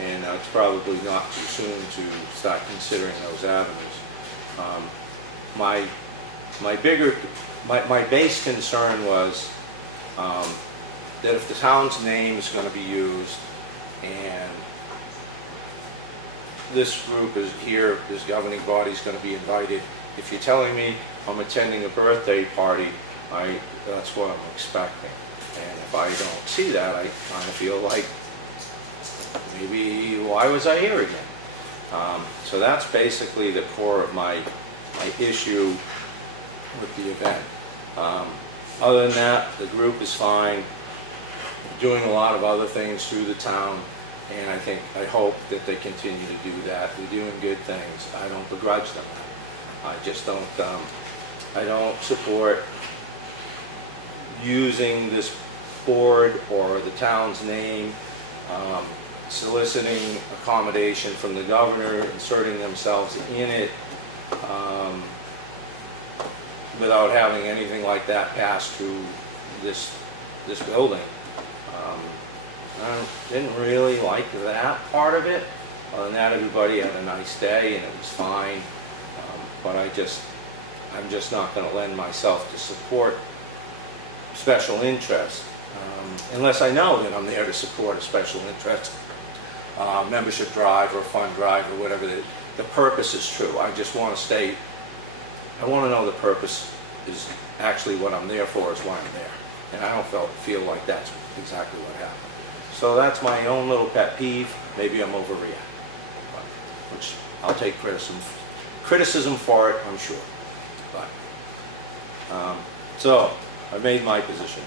and it's probably not too soon to start considering those avenues. My base concern was that if the town's name is going to be used and this group is here, this governing body is going to be invited, if you're telling me I'm attending a birthday party, that's what I'm expecting. And if I don't see that, I kind of feel like maybe why was I here again? So that's basically the core of my issue with the event. Other than that, the group is fine, doing a lot of other things through the town, and I hope that they continue to do that. They're doing good things. I don't begrudge them. I just don't, I don't support using this board or the town's name, soliciting accommodation from the governor, inserting themselves in it, without having anything like that pass through this building. I didn't really like that part of it. Other than that, everybody had a nice day and it was fine. But I'm just not going to lend myself to support special interest unless I know that I'm there to support a special interest membership drive or fund drive or whatever. The purpose is true. I just want to state, I want to know the purpose is actually what I'm there for, is why I'm there. And I don't feel like that's exactly what happened. So that's my own little pet peeve. Maybe I'm overreacting, which I'll take criticism for it, I'm sure. But so I made my position.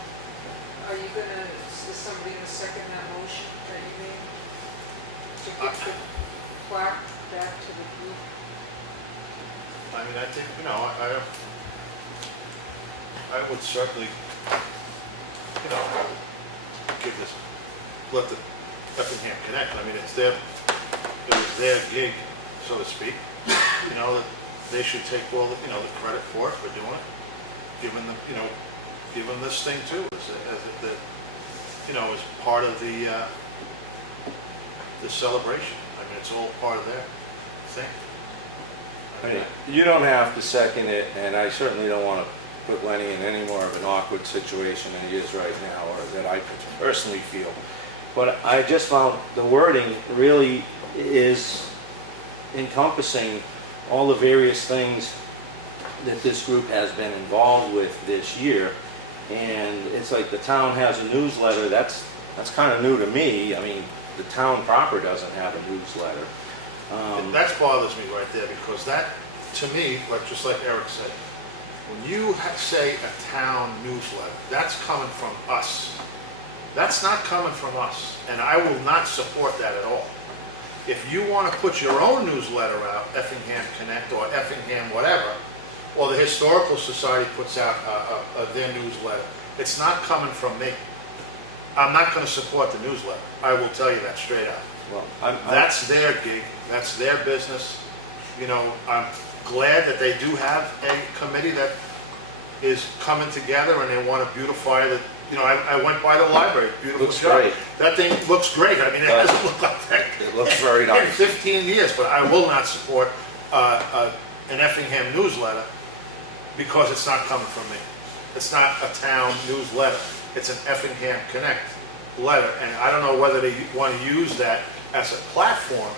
Are you gonna, is somebody gonna second that motion that you made? To give the plaque back to the group? I mean, I think, you know, I would certainly, you know, give this, let the Effingham Connect, I mean, it's their it was their gig, so to speak, you know, that they should take all the, you know, the credit for it, for doing it. Give them the, you know, give them this thing too, as the, you know, as part of the celebration. I mean, it's all part of their thing. I mean, you don't have to second it, and I certainly don't want to put Lenny in any more of an awkward situation than he is right now, or that I personally feel. But I just found the wording really is encompassing all the various things that this group has been involved with this year. And it's like the town has a newsletter. That's kind of new to me. I mean, the town proper doesn't have a newsletter. And that bothers me right there, because that, to me, like just like Eric said, when you say a town newsletter, that's coming from us. That's not coming from us, and I will not support that at all. If you want to put your own newsletter out, Effingham Connect or Effingham whatever, or the Historical Society puts out their newsletter, it's not coming from me. I'm not going to support the newsletter. I will tell you that straight out. Well, That's their gig, that's their business. You know, I'm glad that they do have a committee that is coming together and they want to beautify the, you know, I went by the library, beautiful Looks job. great. That thing looks great. I mean, it hasn't looked like that It looks very in nice. 15 years, but I will not support an Effingham newsletter because it's not coming from me. It's not a town newsletter. It's an Effingham Connect letter, and I don't know whether they want to use that as a platform,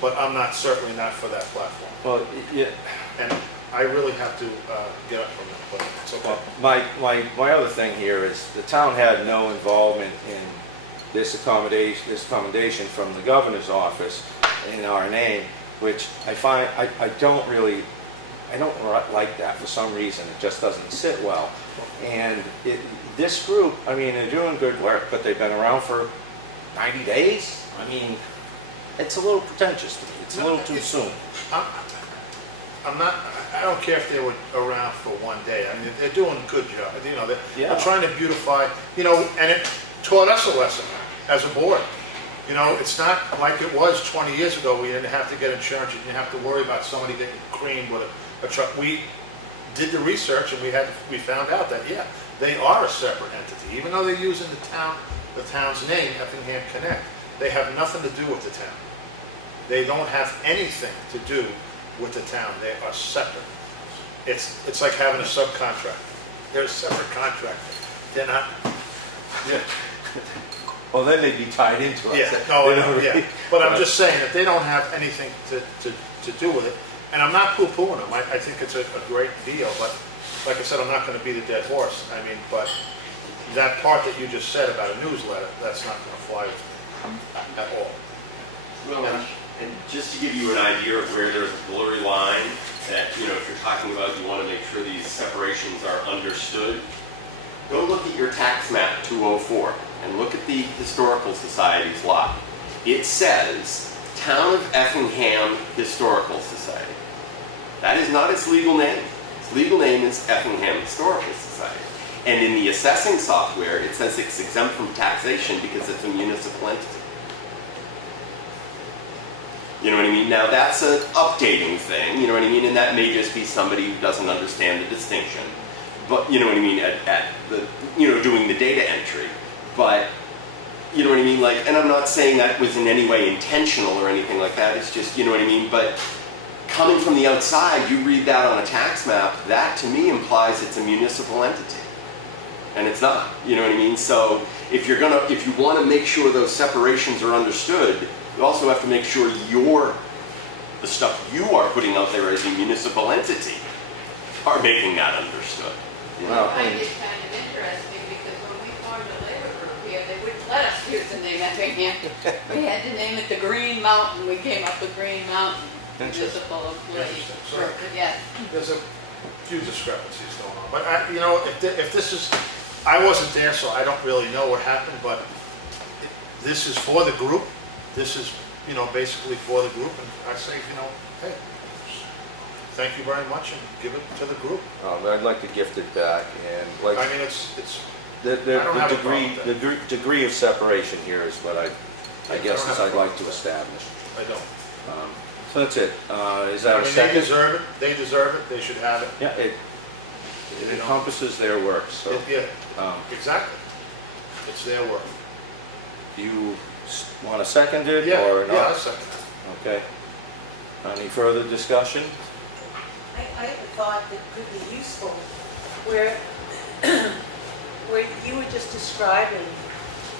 but I'm not, certainly not for that platform. Well, yeah. And I really have to get up from it, but it's okay. Well, my other thing here is the town had no involvement in this accommodation from the governor's office in our name, which I find, I don't like that for some reason. It just doesn't sit well. And this group, I mean, they're doing good work, but they've been around for 90 days. I mean, it's a little pretentious to me. It's a little too soon. I don't care if they were around for one day. I mean, they're doing a good job. You know, they're trying to beautify, you know, and it taught us a lesson as a board. You know, it's not like it was 20 years ago. We didn't have to get insurance. You didn't have to worry about somebody getting creamed with a truck. We did the research and we found out that, yeah, they are a separate entity. Even though they're using the town's name, Effingham Connect, they have nothing to do with the town. They don't have anything to do with the town. They are separate. It's like having a subcontractor. They're a separate contractor. They're not. Yeah. Well, then they'd be tied into us. Yeah. No, yeah. But I'm just saying that they don't have anything to do with it. And I'm not poo-pooing them. I think it's a great deal. But like I said, I'm not going to beat a dead horse. I mean, but that part that you just said about a newsletter, that's not going to fly with me at all. Well, and just to give you an idea of where there's a blurry line that, you know, if you're talking about you want to make sure these separations are understood, go look at your tax map 204 and look at the Historical Society's lot. It says Town of Effingham Historical Society. That is not its legal name. Its legal name is Effingham Historical Society. And in the assessing software, it says it's exempt from taxation because it's a municipal entity. You know what I mean? Now that's an updating thing, you know what I mean? And that may just be somebody who doesn't understand the distinction. But, you know what I mean, at the, you know, doing the data entry. But, you know what I mean? Like, and I'm not saying that was in any way intentional or anything like that. It's just, you know what I mean? But coming from the outside, you read that on a tax map, that to me implies it's a municipal entity. And it's not, you know what I mean? So if you want to make sure those separations are understood, you also have to make sure the stuff you are putting out there as a municipal entity are making that understood. You know? I find it kind of interesting because when we formed a labor group here, they wouldn't let us use the name Effingham. We had to name it the Green Mountain. We came up with Green Mountain Municipal Employee Group. Yes. There's a few discrepancies going on. But, you know, if this is, I wasn't there, so I don't really know what happened, but this is for the group. This is, you know, basically for the group, and I say, you know, hey, thank you very much, and give it to the group. I'd like to gift it back, and like I mean, it's. the I don't have a problem with that. degree of separation here is what I guess I'd like to establish. I don't. So that's it. Is I that a mean, second? they deserve it, they should have it. Yeah, it encompasses their work, so. Yeah, um, exactly. It's their work. You want to second it Yeah, or not? yeah, I second that. Okay. Any further discussion? I have a thought that could be useful, where, where you were just describing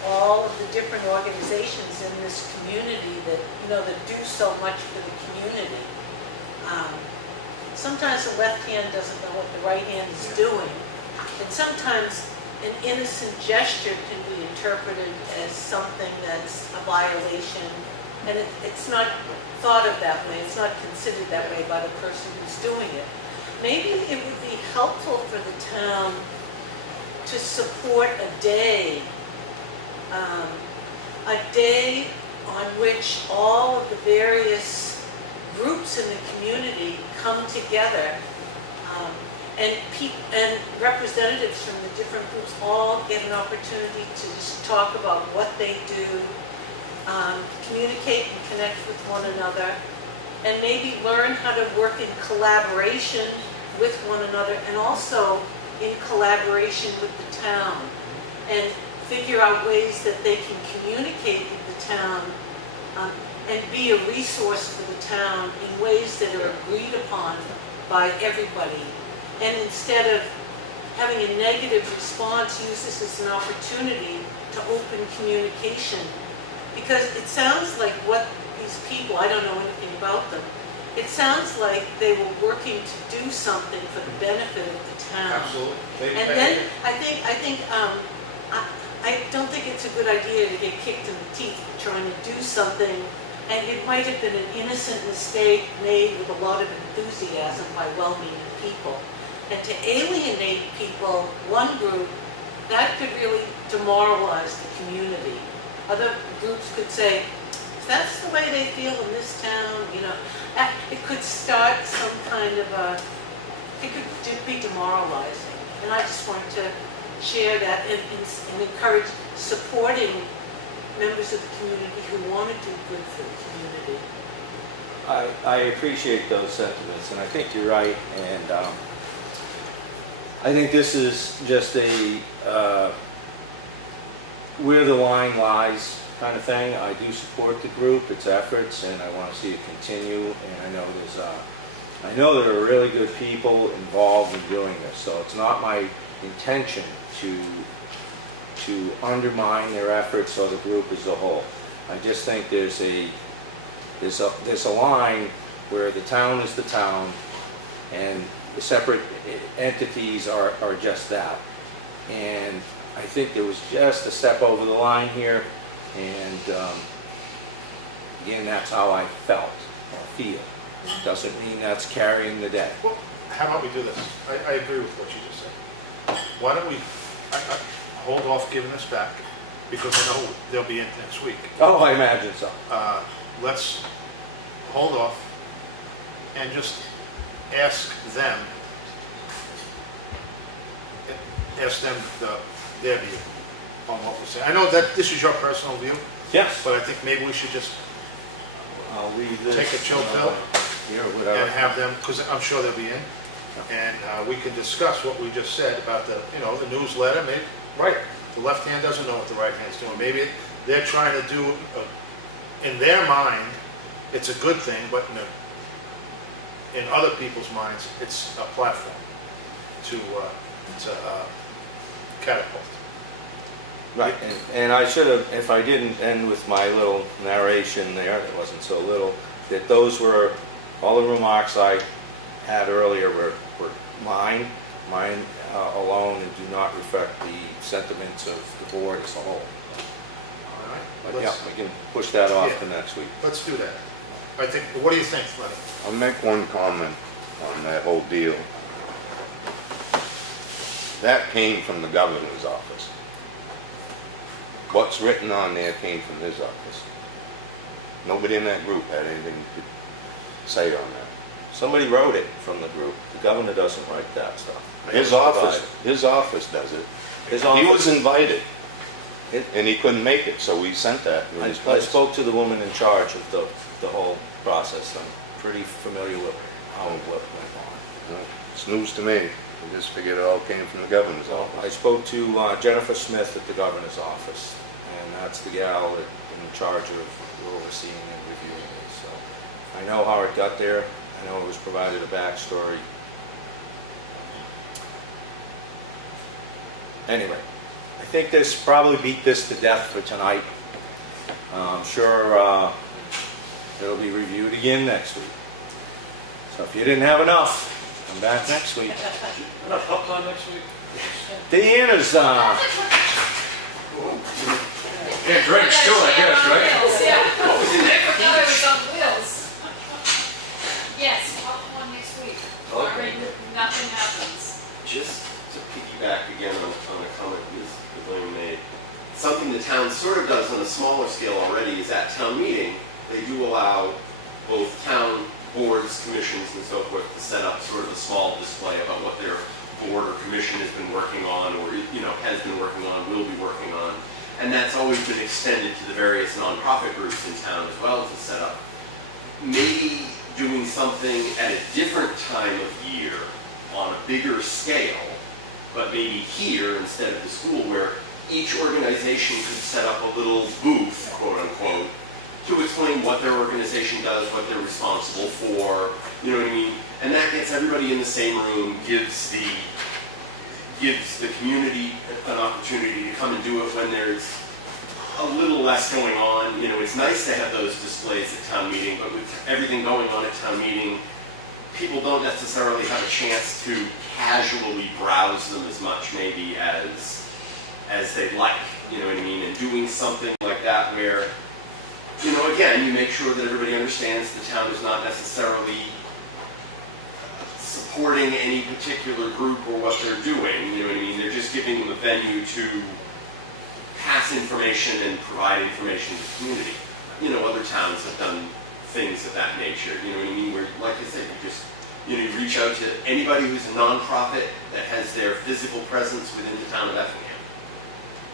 all of the different organizations in this community that, you know, that do so much for the community. Sometimes the left hand doesn't know what the right hand is doing, and sometimes an innocent gesture can be interpreted as something that's a violation, and it's not thought of that way, it's not considered that way by the person who's doing it. Maybe it would be helpful for the town to support a day on which all of the various groups in the community come together, and representatives from the different groups all get an opportunity to just talk about what they do, communicate and connect with one another, and maybe learn how to work in collaboration with one another, and also in collaboration with the town, and figure out ways that they can communicate with the town, and be a resource for the town in ways that are agreed upon by everybody. And instead of having a negative response, use this as an opportunity to open communication. Because it sounds like what these people, I don't know anything about them, it sounds like they were working to do something for the benefit of the town. Absolutely. And then I don't think it's a good idea to get kicked in the teeth for trying to do something, and it might have been an innocent mistake made with a lot of enthusiasm by well-meaning people. And to alienate people, one group, that could really demoralize the community. Other groups could say, if that's the way they feel in this town, you know, it could start some kind of it could be demoralizing. And I just wanted to share that and encourage supporting members of the community who want to do good for the community. I appreciate those sentiments, and I think you're right, and I think this is just a where the line lies kind of thing. I do support the group, its efforts, and I want to see it continue, and I know there are really good people involved in doing this, so it's not my intention to undermine their efforts or the group as a whole. I just think there's a line where the town is the town and the separate entities are just that. And I think there was just a step over the line here, and again, that's how I felt or feel. Doesn't mean that's carrying the day. Well, how about we do this? I agree with what you just said. Why don't we hold off giving this back, because I know they'll be in next week. Oh, I imagine so. Let's hold off and just ask them their view on what we're saying. I know that this is your personal view, Yes. but I think maybe we should just I'll leave this. take a chill pill Here, and whatever. have them, because I'm sure they'll be in, and we can discuss what we just said about the newsletter. Maybe, right, the left hand doesn't know what the right hand's doing. Maybe they're trying to do, in their mind, it's a good thing, but in other people's minds, it's a platform to catapult. Right, and I should have, if I didn't end with my little narration there, that wasn't so little, that those were, all the remarks I had earlier were mine alone, and do not reflect the sentiments of the board as a whole. All right? But yeah, we can push that off Yeah. to next week. Let's do that. I think, what do you think, Lenny? I'll make one comment on that whole deal. That came from the governor's office. What's written on there came from his office. Nobody in that group had anything to say on that. Somebody wrote it from the group. The governor doesn't write that stuff. His office does it. His He office. was invited. and he couldn't make it, so we sent that in his I place. spoke to the woman in charge of the whole process. I'm pretty familiar with how it went on. It's news to me. I just figured it all came from the governor's So I office. spoke to Jennifer Smith at the governor's office, and that's the gal that in charge of overseeing and reviewing it. So I know how it got there. I know it was provided a backstory. Anyway, I think this probably beat this to death for tonight. I'm sure it'll be reviewed again next week. So if you didn't have enough, come back next week. Enough up on next week? Deanna's, Yeah, drinks too, I guess, right? Yeah. I forgot I was on wheels. Yes, up one next week. Okay. Nothing happens. Just to piggyback again on a comment Ms. William made, something the town sort of does on a smaller scale already is at town meeting, they do allow both town boards, commissions, and so forth to set up sort of a small display about what their board or commission has been working on, or has been working on, will be working on. And that's always been extended to the various nonprofit groups in town as well to set up. Maybe doing something at a different time of year on a bigger scale, but maybe here instead of the school, where each organization could set up a little booth, quote unquote, to explain what their organization does, what they're responsible for, you know what I mean? And that gets everybody in the same room, gives the community an opportunity to come and do it when there's a little less going on. It's nice to have those displays at town meeting, but with everything going on at town meeting, people don't necessarily have a chance to casually browse them as much maybe as they'd like, you know what I mean? And doing something like that where, again, you make sure that everybody understands the town is not necessarily supporting any particular group or what they're doing, you know what I mean? They're just giving them a venue to pass information and provide information to the community. Other towns have done things of that nature, you know what I mean? Where, like I said, you reach out to anybody who's a nonprofit that has their physical presence within the town of Effingham,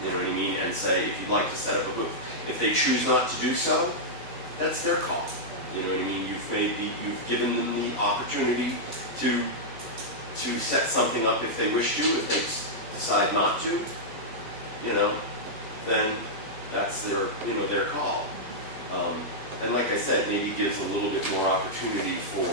you know what I mean? And say, if you'd like to set up a booth. If they choose not to do so, that's their call. You know what I mean? You've given them the opportunity to set something up if they wish to. If they decide not to, then that's their call. And like I said, maybe gives a little bit more opportunity for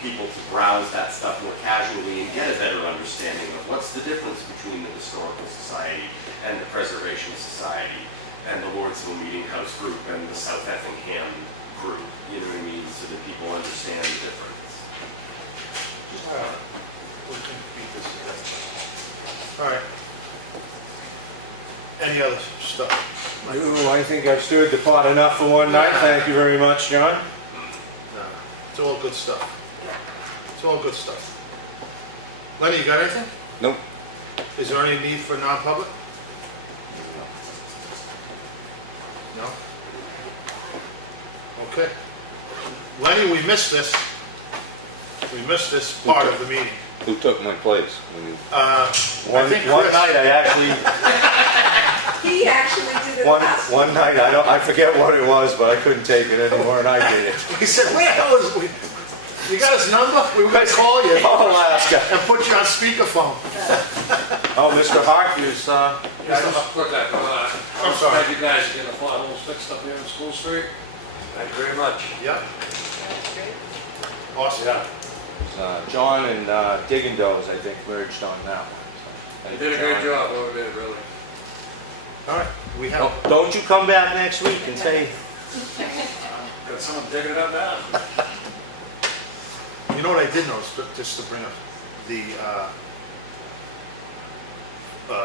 people to browse that stuff more casually and get a better understanding of what's the difference between the Historical Society and the Preservation Society and the Lordsville Meeting House group and the South Effingham group, you know what I mean, so that people understand the difference. We can beat this to death. All right. Any other stuff? I think I've stirred the pot enough for one night. Thank you very much, John. No, it's all good stuff. It's all good stuff. Lenny, you got anything? Nope. Is there any need for non-public? No? Okay. Lenny, we missed this. We missed this part of the meeting. Who took my place? I One think night Chris, I actually, He actually did it one last. night, I forget what it was, but I couldn't take it anymore and I did it. he said, where the hell is we? You got his number? We were going to call you Oh, Alaska. and put you on speakerphone. Oh, Mr. Hart is, Yeah, just put that, I'm sorry. Thank you guys for getting the potholes fixed up here on School Street. Thank you very much. Yep. Awesome. Yeah, John and Diggendoes, I think, merged on that one. So, you did a great job over there, really. All right. We have. Don't you come back next week and say, Got someone digging it up now? You know what I did notice, just to bring up the, what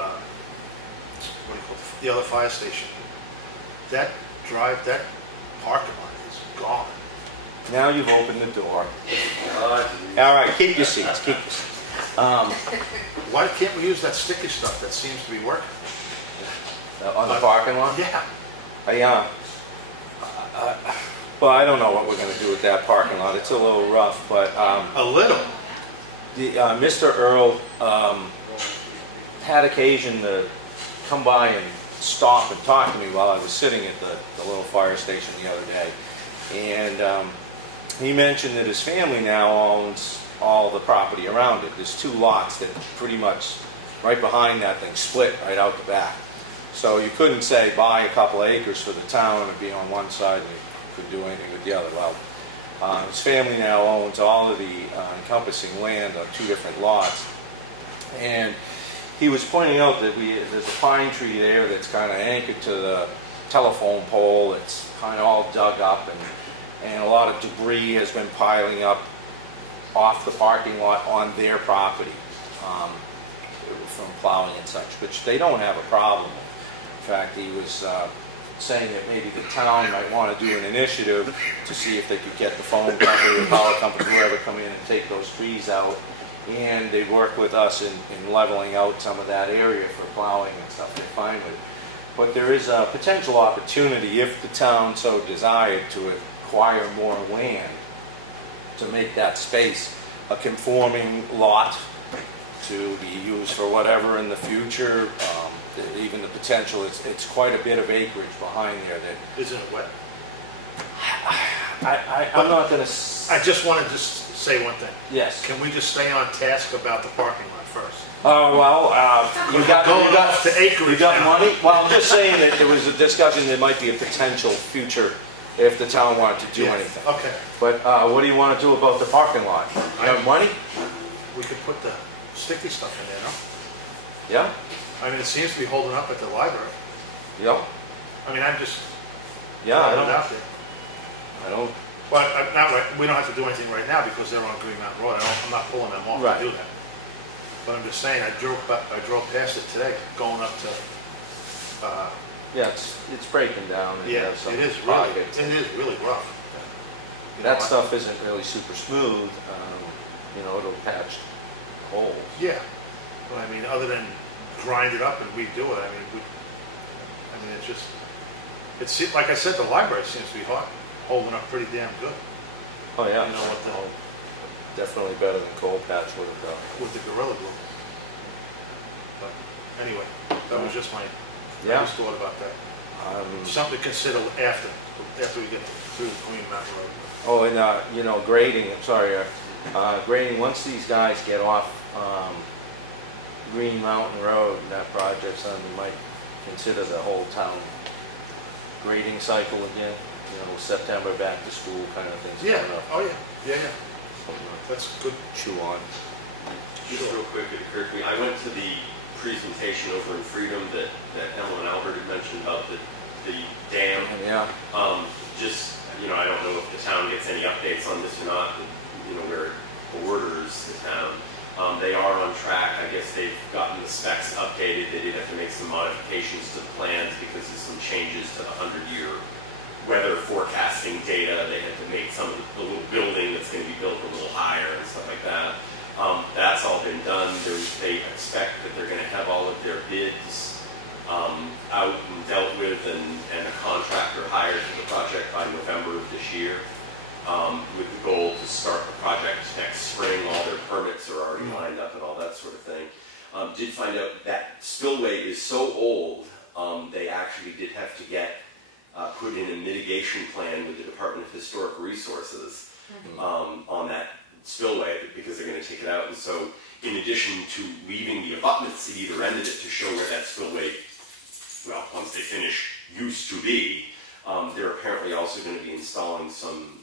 do you call it, the other fire station. That parking lot is gone. now you've opened the door. All right, keep your seats, keep your seats. Why can't we use that sticky stuff that seems to be working? On the parking lot? Yeah. Well, I don't know what we're gonna do with that parking lot. It's a little rough, but, A little. Mr. Earl, had occasion to come by and stop and talk to me while I was sitting at the little fire station the other day. And he mentioned that his family now owns all the property around it. There's 2 lots that pretty much right behind that thing split right out the back. So you couldn't say buy a couple of acres for the town and be on one side and you could do anything with the other. Well, his family now owns all of the encompassing land on 2 different lots. And he was pointing out that there's a pine tree there that's kind of anchored to the telephone pole. It's kind of all dug up, and a lot of debris has been piling up off the parking lot on their property from plowing and such, which they don't have a problem with. In fact, he was saying that maybe the town might want to do an initiative to see if they could get the phone company, the power company, whoever, come in and take those trees out, and they'd work with us in leveling out some of that area for plowing and stuff. They're fine with it. But there is a potential opportunity, if the town so desired, to acquire more land to make that space a conforming lot to be used for whatever in the future. Even the potential, it's quite a bit of acreage behind there that... Isn't it wet? I'm not going to... I just wanted to say one thing. Yes. Can we just stay on task about the parking lot first? Oh, well, you got to acreage you got now. money? Well, I'm just saying that there was a discussion, there might be a potential future if the town wanted to do Yeah, anything. Okay. But what do you want to do about the parking lot? You have money? We could put the sticky stuff in there, no? Yeah? I mean, it seems to be holding up at the library. Yeah? I mean, I'm just Yeah, I throwing it don't... out there. I don't... Well, not right, we don't have to do anything right now because they're on Green Mountain Road. I'm not pulling them off Right. to do that. But I'm just saying, I drove past it today, going up to, Yeah, it's breaking down. and yeah, has some it is pockets. really rough. You know, That stuff isn't really super smooth. It'll patch holes. Yeah, but I mean, other than grind it up and redo it, it's just, like I said, the library seems to be holding up pretty damn good Oh, yeah. You know what the- Definitely better than coal patch would have done. with the Gorilla Glue. But anyway, that was just I Yeah. just thought about that. Um, Something to consider after we get through Green Mountain Road. Oh, and grading, I'm sorry, grading, once these guys get off Green Mountain Road and that project's done, we might consider the whole town grading cycle again. September back to school kind of things Yeah, coming up. oh yeah, yeah. Something That's good. to chew on. Just real quick, it occurred to me, I went to the presentation over in Freedom that Ellen and Albert had mentioned about the dam. Yeah. I don't know if the town gets any updates on this or not, but, where it borders the town. They are on track. I guess they've gotten the specs updated. They did have to make some modifications to the plans because there's some changes to the 100-year weather forecasting data. They had to make some of the little building that's going to be built a little higher and stuff like that. That's all been done. They expect that they're going to have all of their bids out and dealt with and a contractor hired for the project by November of this year, with the goal to start the project next spring. All their permits are already lined up and all that sort of thing. Did find out that spillway is so old, they actually did have to get put in a mitigation plan with the Department of Historic Resources on that spillway because they're going to take it out. And so in addition to leaving the abutments at either end of it to show where that spillway, well, once they finish, used to be, they're apparently also going to be installing some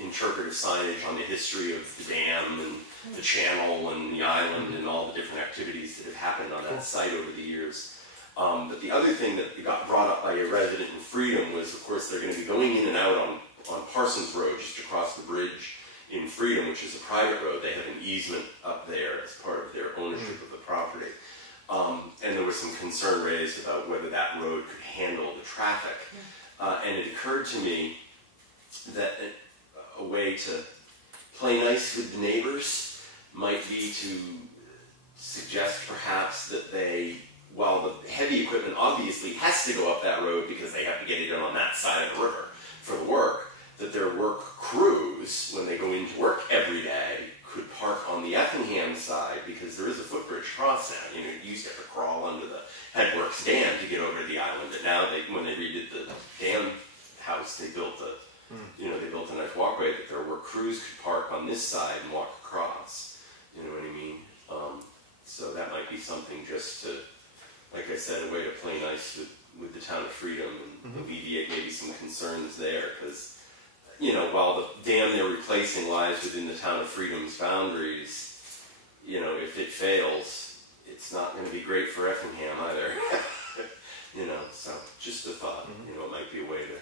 interpretive signage on the history of the dam and the channel and the island and all the different activities that have happened on that site over the years. But the other thing that got brought up by a resident in Freedom was, of course, they're going to be going in and out on Parsons Road, just across the bridge in Freedom, which is a private road. They have an easement up there as part of their ownership of the property. And there was some concern raised about whether that road could handle the traffic. And it occurred to me that a way to play nice with the neighbors might be to suggest perhaps that while the heavy equipment obviously has to go up that road because they have to get it in on that side of the river for the work, that their work crews, when they go into work every day, could park on the Effingham side because there is a footbridge cross now. You used to have to crawl under the Headworks Dam to get over on this side and walk across. You know what I mean? So that might be something just to, like I said, a way to play nice with the town of Freedom and alleviate maybe some concerns there, because, you know, while the dam they're replacing lies within the town of Freedom's boundaries, you know, if it fails, it's not going to be great for Effingham either. You know, so just a thought. You know, it might be a way to.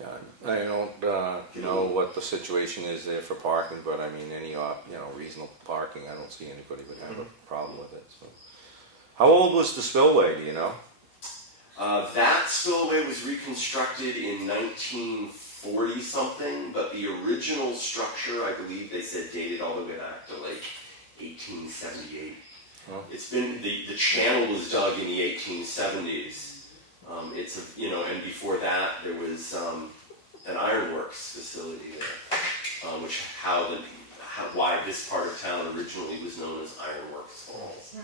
Yeah, I don't know what the situation is there for parking, but I mean, any, reasonable parking, I don't see anybody would have a problem with it, so. How old was the spillway, do you know? That spillway was reconstructed in 1940 something, but the original structure, I believe they said, dated all the way back to like 1878. Oh. It's been, the channel was dug in the 1870s. And before that there was an ironworks facility there, which why this part of town originally was known as Ironworks Falls,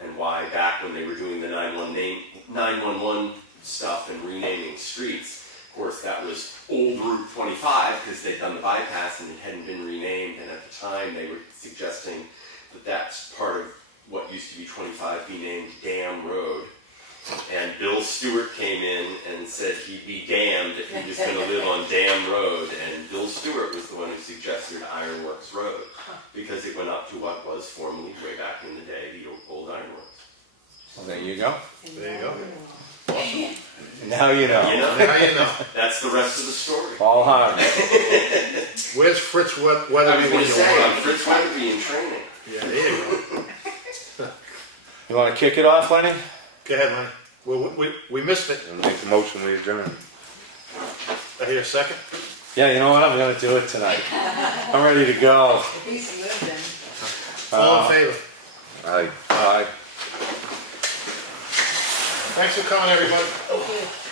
and why back when they were doing the 911 stuff and renaming streets, of course that was old Route 25 because they'd done the bypass and it hadn't been renamed, and at the time they were suggesting that that's part of what used to be 25 be named Dam Road. And Bill Stewart came in and said he'd be damned if he was going to live on Dam Road. And Bill Stewart was the one who suggested Ironworks Road, because it went up to what was formerly, way back in the day, the old ironworks. Well, there you go. There you go. Now you know. You know? Now you know. That's the rest of the story. Paul Hart. Where's Fritz I Weatherby was when going you to say, want him? Fritz Weatherby in training. Yeah, there you go. You want to kick it off, Lenny? Go ahead, Lenny. We missed it. And make the motion, we adjourn. I hear a second. Yeah, you know what? I'm going to do it tonight. I'm ready to go. He's moving. All in favor? Aye. Bye. Thanks for coming, everybody. Thank you.